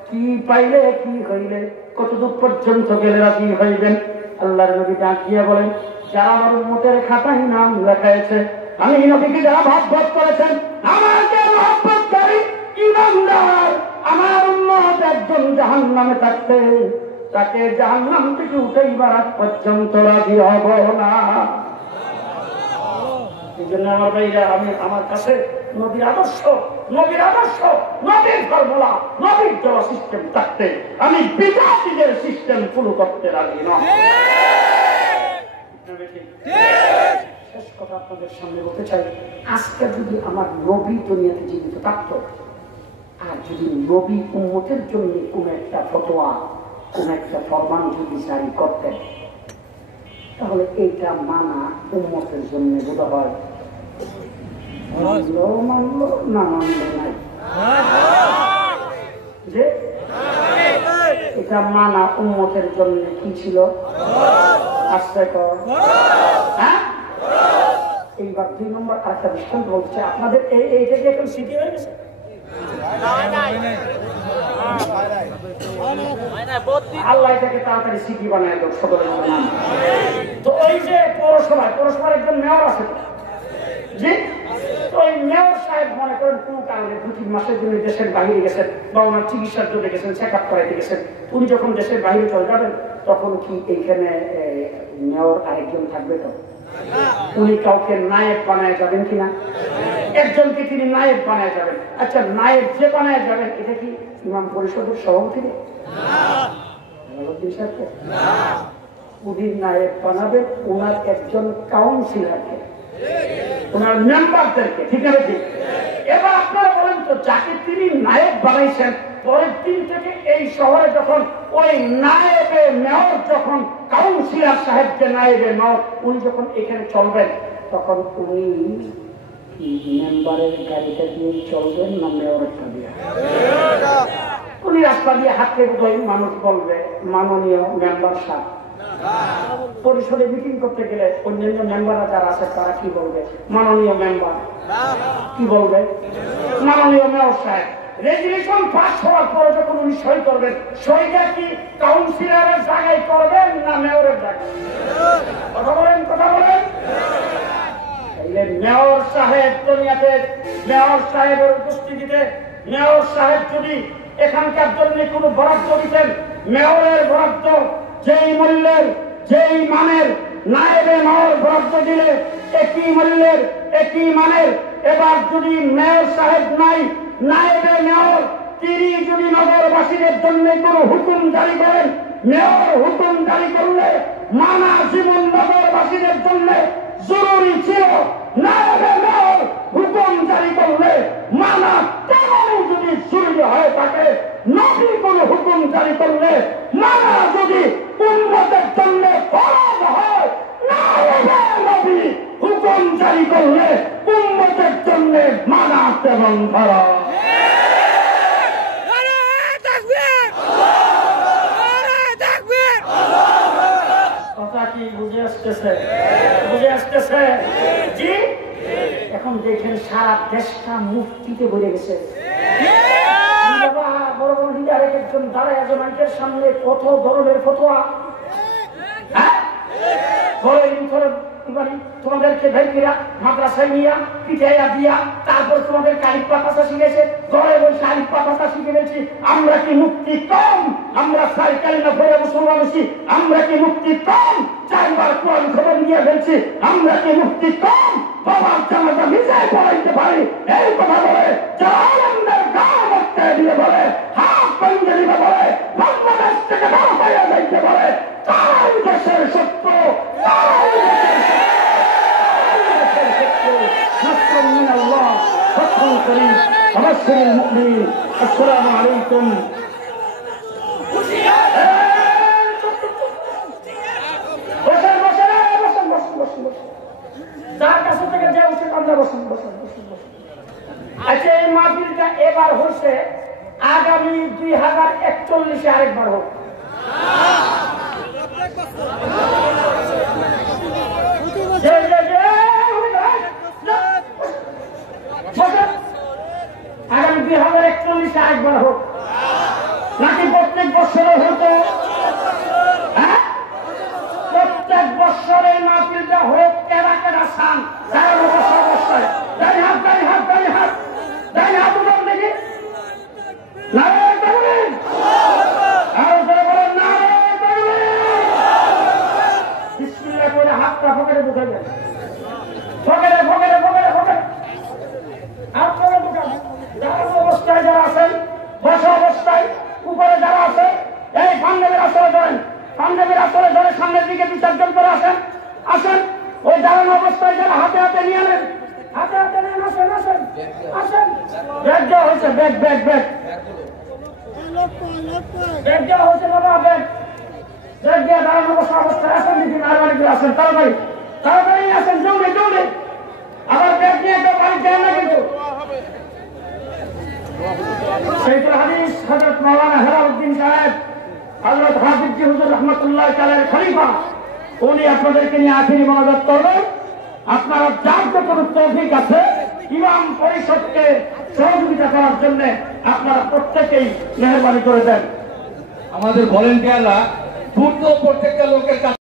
কি পাইলে কি হইলে কতদূর পর্যন্ত গেলে রাজি হইবেন? আল্লাহর নবী ডাক দিয়ে বলেন, যারা আমার উম্মতের খাতায় নাম লেখাইছে, আমি নবীকে যারা মহব্বত করেছেন, আমার যে মহব্বতকারী ঈমানদার, আমার উম্মত একজন জাহান্নামে থাকতে তাকে জাহান্নাম থেকে উঠাইবার আগ পর্যন্ত রাজি হব না। এই জন্য আমার ভাইরা, আমি আমার কাছে নবীর আদর্শ, নবীর আদর্শ, নবীর ফর্মুলা, নবীর দেওয়া সিস্টেম থাকতে আমি বিজাতিদের সিস্টেম ফুলো করতে রাজি না। শেষ কথা আপনাদের সামনে বলতে চাই, আজকে যদি আমার নবী দুনিয়াতে জীবিত থাকতো, আর যদি নবী উম্মতের জন্য কোন একটা ফতোয়া, কোন একটা ফরমান যদি জারি করতেন, তাহলে এইটা মানা উম্মতের জন্য বোধ হয় মানলো মানলো না মানলো নাই যে এটা মানা উম্মতের জন্য কি ছিল আশ্রয় কর। হ্যাঁ, এইবার 2 নম্বর আরেকটা দৃষ্টান্ত বলছে আপনাদের এইটা কি এখন সিটি হয়ে গেছে? আল্লাহ এটাকে তাড়াতাড়ি সিটি বানায় লোক সকলের মধ্যে। তো ওই যে পৌরসভার একজন মেয়র আছে জি, তো ওই মেয়র সাহেব মনে করেন কোন কারণে 2-3 মাসের জন্য দেশের বাইরে গেছেন বা ওনার চিকিৎসার জন্য গেছেন, চেক আপ করাইতে গেছেন। উনি যখন দেশের বাইরে চলে যাবেন তখন কি এইখানে মেয়র আরেকজন থাকবে? তো উনি কাউকে নায়েব বানায় যাবেন কিনা? একজনকে তিনি নায়েব বানায় যাবেন। আচ্ছা, নায়েব যে বানায় যাবেন এটা কি ইমাম পরিষদের সভাপতি? উনি নায়েব বানাবেন ওনার একজন কাউন্সিলরকে, ওনার মেম্বারদেরকে। ঠিক আছে, ঠিক। এবার আপনারা বলেন তো, যাকে তিনি নায়েব বানাইছেন পরের দিন থেকে এই শহরে যখন ওই নায়েবে মেয়র, যখন কাউন্সিলর সাহেব যে নায়েবে মেয়র, উনি যখন এখানে চলবেন তখন উনি মেম্বারের গাড়িটা দিয়ে চলবেন না মেয়রের দিয়ে? উনি রাস্তা দিয়ে হাঁটতে বোধহয় মানুষ বলবে মাননীয় মেম্বার সাহেব। পরিষদে মিটিং করতে গেলে অন্যান্য মেম্বাররা যারা আছে তারা কি বলবে? মাননীয় মেম্বার। কি বলবে? মাননীয় মেয়র সাহেব। রেজুলেশন পাস হওয়ার পরে যখন উনি সই করবেন, সইটা কি কাউন্সিলরের জায়গায় করবেন না মেয়রের জায়গায়? কথা বলেন, কথা বলেন। মেয়র সাহেব দুনিয়াতে, মেয়র সাহেবের উপস্থিতিতে মেয়র সাহেব যদি এখানকার জন্য কোনো বরাদ্দ দিতেন, মেয়রের বরাদ্দ যেই মূল্যের যেই মানের, নায়েবে মেয়র বরাদ্দ দিলে একই মূল্যের একই মানের। এবার যদি মেয়র সাহেব নাই, নায়েবে মেয়র তিনি যদি নগরবাসীদের জন্য কোন হুকুম জারি করেন, মেয়র হুকুম জারি করলে মানা জীবন নগরবাসীদের জন্য জরুরি ছিল। নায়েবে মেয়র হুকুম জারি করলে মানা তেমন যদি জরুরি হয়ে থাকে, নবী কোন হুকুম জারি করলে মানা যদি উম্মতের জন্য ফরজ হয়, নায়েবে নবী হুকুম জারি করলে উম্মতের জন্য মানা তেমন ফরজ। কথা কি বুঝে আসতেছে? বুঝে আসতেছে জি? এখন দেখেন সারা দেশটা মুফতিতে ভরে গেছে। বড় বড় লিডার একজন দাঁড়ায় আজমাইটের সামনে কত ধরনের ফতোয়া। তোমাদেরকে ভেঙ্গিরা মাদ্রাসায় নিয়া পিঠাইয়া দিয়া তারপর তোমাদের আলিফ বা ভাষা শিখেছে, ঘরে বসে আলিফ বা ভাষা শিখে গেছি। আমরা কি মুক্তি কম? আমরা সাইকেল না ভরে মুসলমান হচ্ছি। আমরা কি মুক্তি কম? 4 বার কোরআন খবর নিয়ে ফেলছি। আমরা কি মুক্তি কম? বাবার জানাজা মিশাই পড়াইতে পারি এই কথা বলে যারা আলমদের গায়ে মধ্যে দিয়ে বলে, হাত ভেঙে দিবে বলে, বাংলাদেশ থেকে বারো পাইয়া যাইতে বলে, তারাই দেশের সত্য, তারাই দেশের نصر من الله فتح قريب وبشر المؤمنين السلام عليكم আচ্ছা, এই মাহফিলটা এবার হচ্ছে, আগামী 2041 আরেকবার হোক। আগামী 2041 আরেকবার হোক নাকি প্রত্যেক বছরে হতো? হ্যাঁ, প্রত্যেক বছরের মাহফিলটা হোক। কেনা কেনা সান অবস্থায় দাঁড়ি হাত দাঁড়ি হাত দাঁড়ি হাত দাঁড়ি হাত উঠান দেখি। নারায়ণ বলেন, আরো করে বলেন নারায়ণ বলেন। বিসমিল্লাহ করে হাতটা পকেটে ঢুকে দেন, পকেটে পকেটে পকেটে পকেটে হাত পকেটে ঢুকান। দাঁড়ানো অবস্থায় যারা আছেন, বসা অবস্থায় উপরে যারা আছে, এই পাঞ্জাবের আসলে ধরেন, পাঞ্জাবের আসলে ধরে সামনের দিকে 2-4 করে আসেন, আসেন। ওই দাঁড়ানো অবস্থায় যারা হাতে হাতে নিয়ে নেন, হাতে হাতে নেন, আসেন আসেন আসেন। ব্যাগ দেওয়া হয়েছে, ব্যাগ ব্যাগ ব্যাগ ব্যাগ দেওয়া হয়েছে বাবা, ব্যাগ ব্যাগ দিয়ে দাঁড়ানো বসা অবস্থায় আসেন। দিদি মেহরবানি করে আসেন, তাড়াতাড়ি তাড়াতাড়ি আসেন, জলদি জলদি। আবার ব্যাগ নিয়ে তো বাড়ি যায় না সেইটা হাদিস হযরত মাওলানা হেলালউদ্দিন সাহেব, হযরত হাফিজ হুজুর রহমাতুল্লাহ তাআলার খলিফা, উনি আপনাদেরকে নিয়ে আখিরি মোনাজাত করবেন। আপনারা যার যতটুকু তৌফিক আছে ইমাম পরিষদকে সহযোগিতা করার জন্য আপনারা প্রত্যেকেই মেহরবানি করে দেন। আমাদের ভলেন্টিয়াররা দ্রুত প্রত্যেকটা লোকের কাছে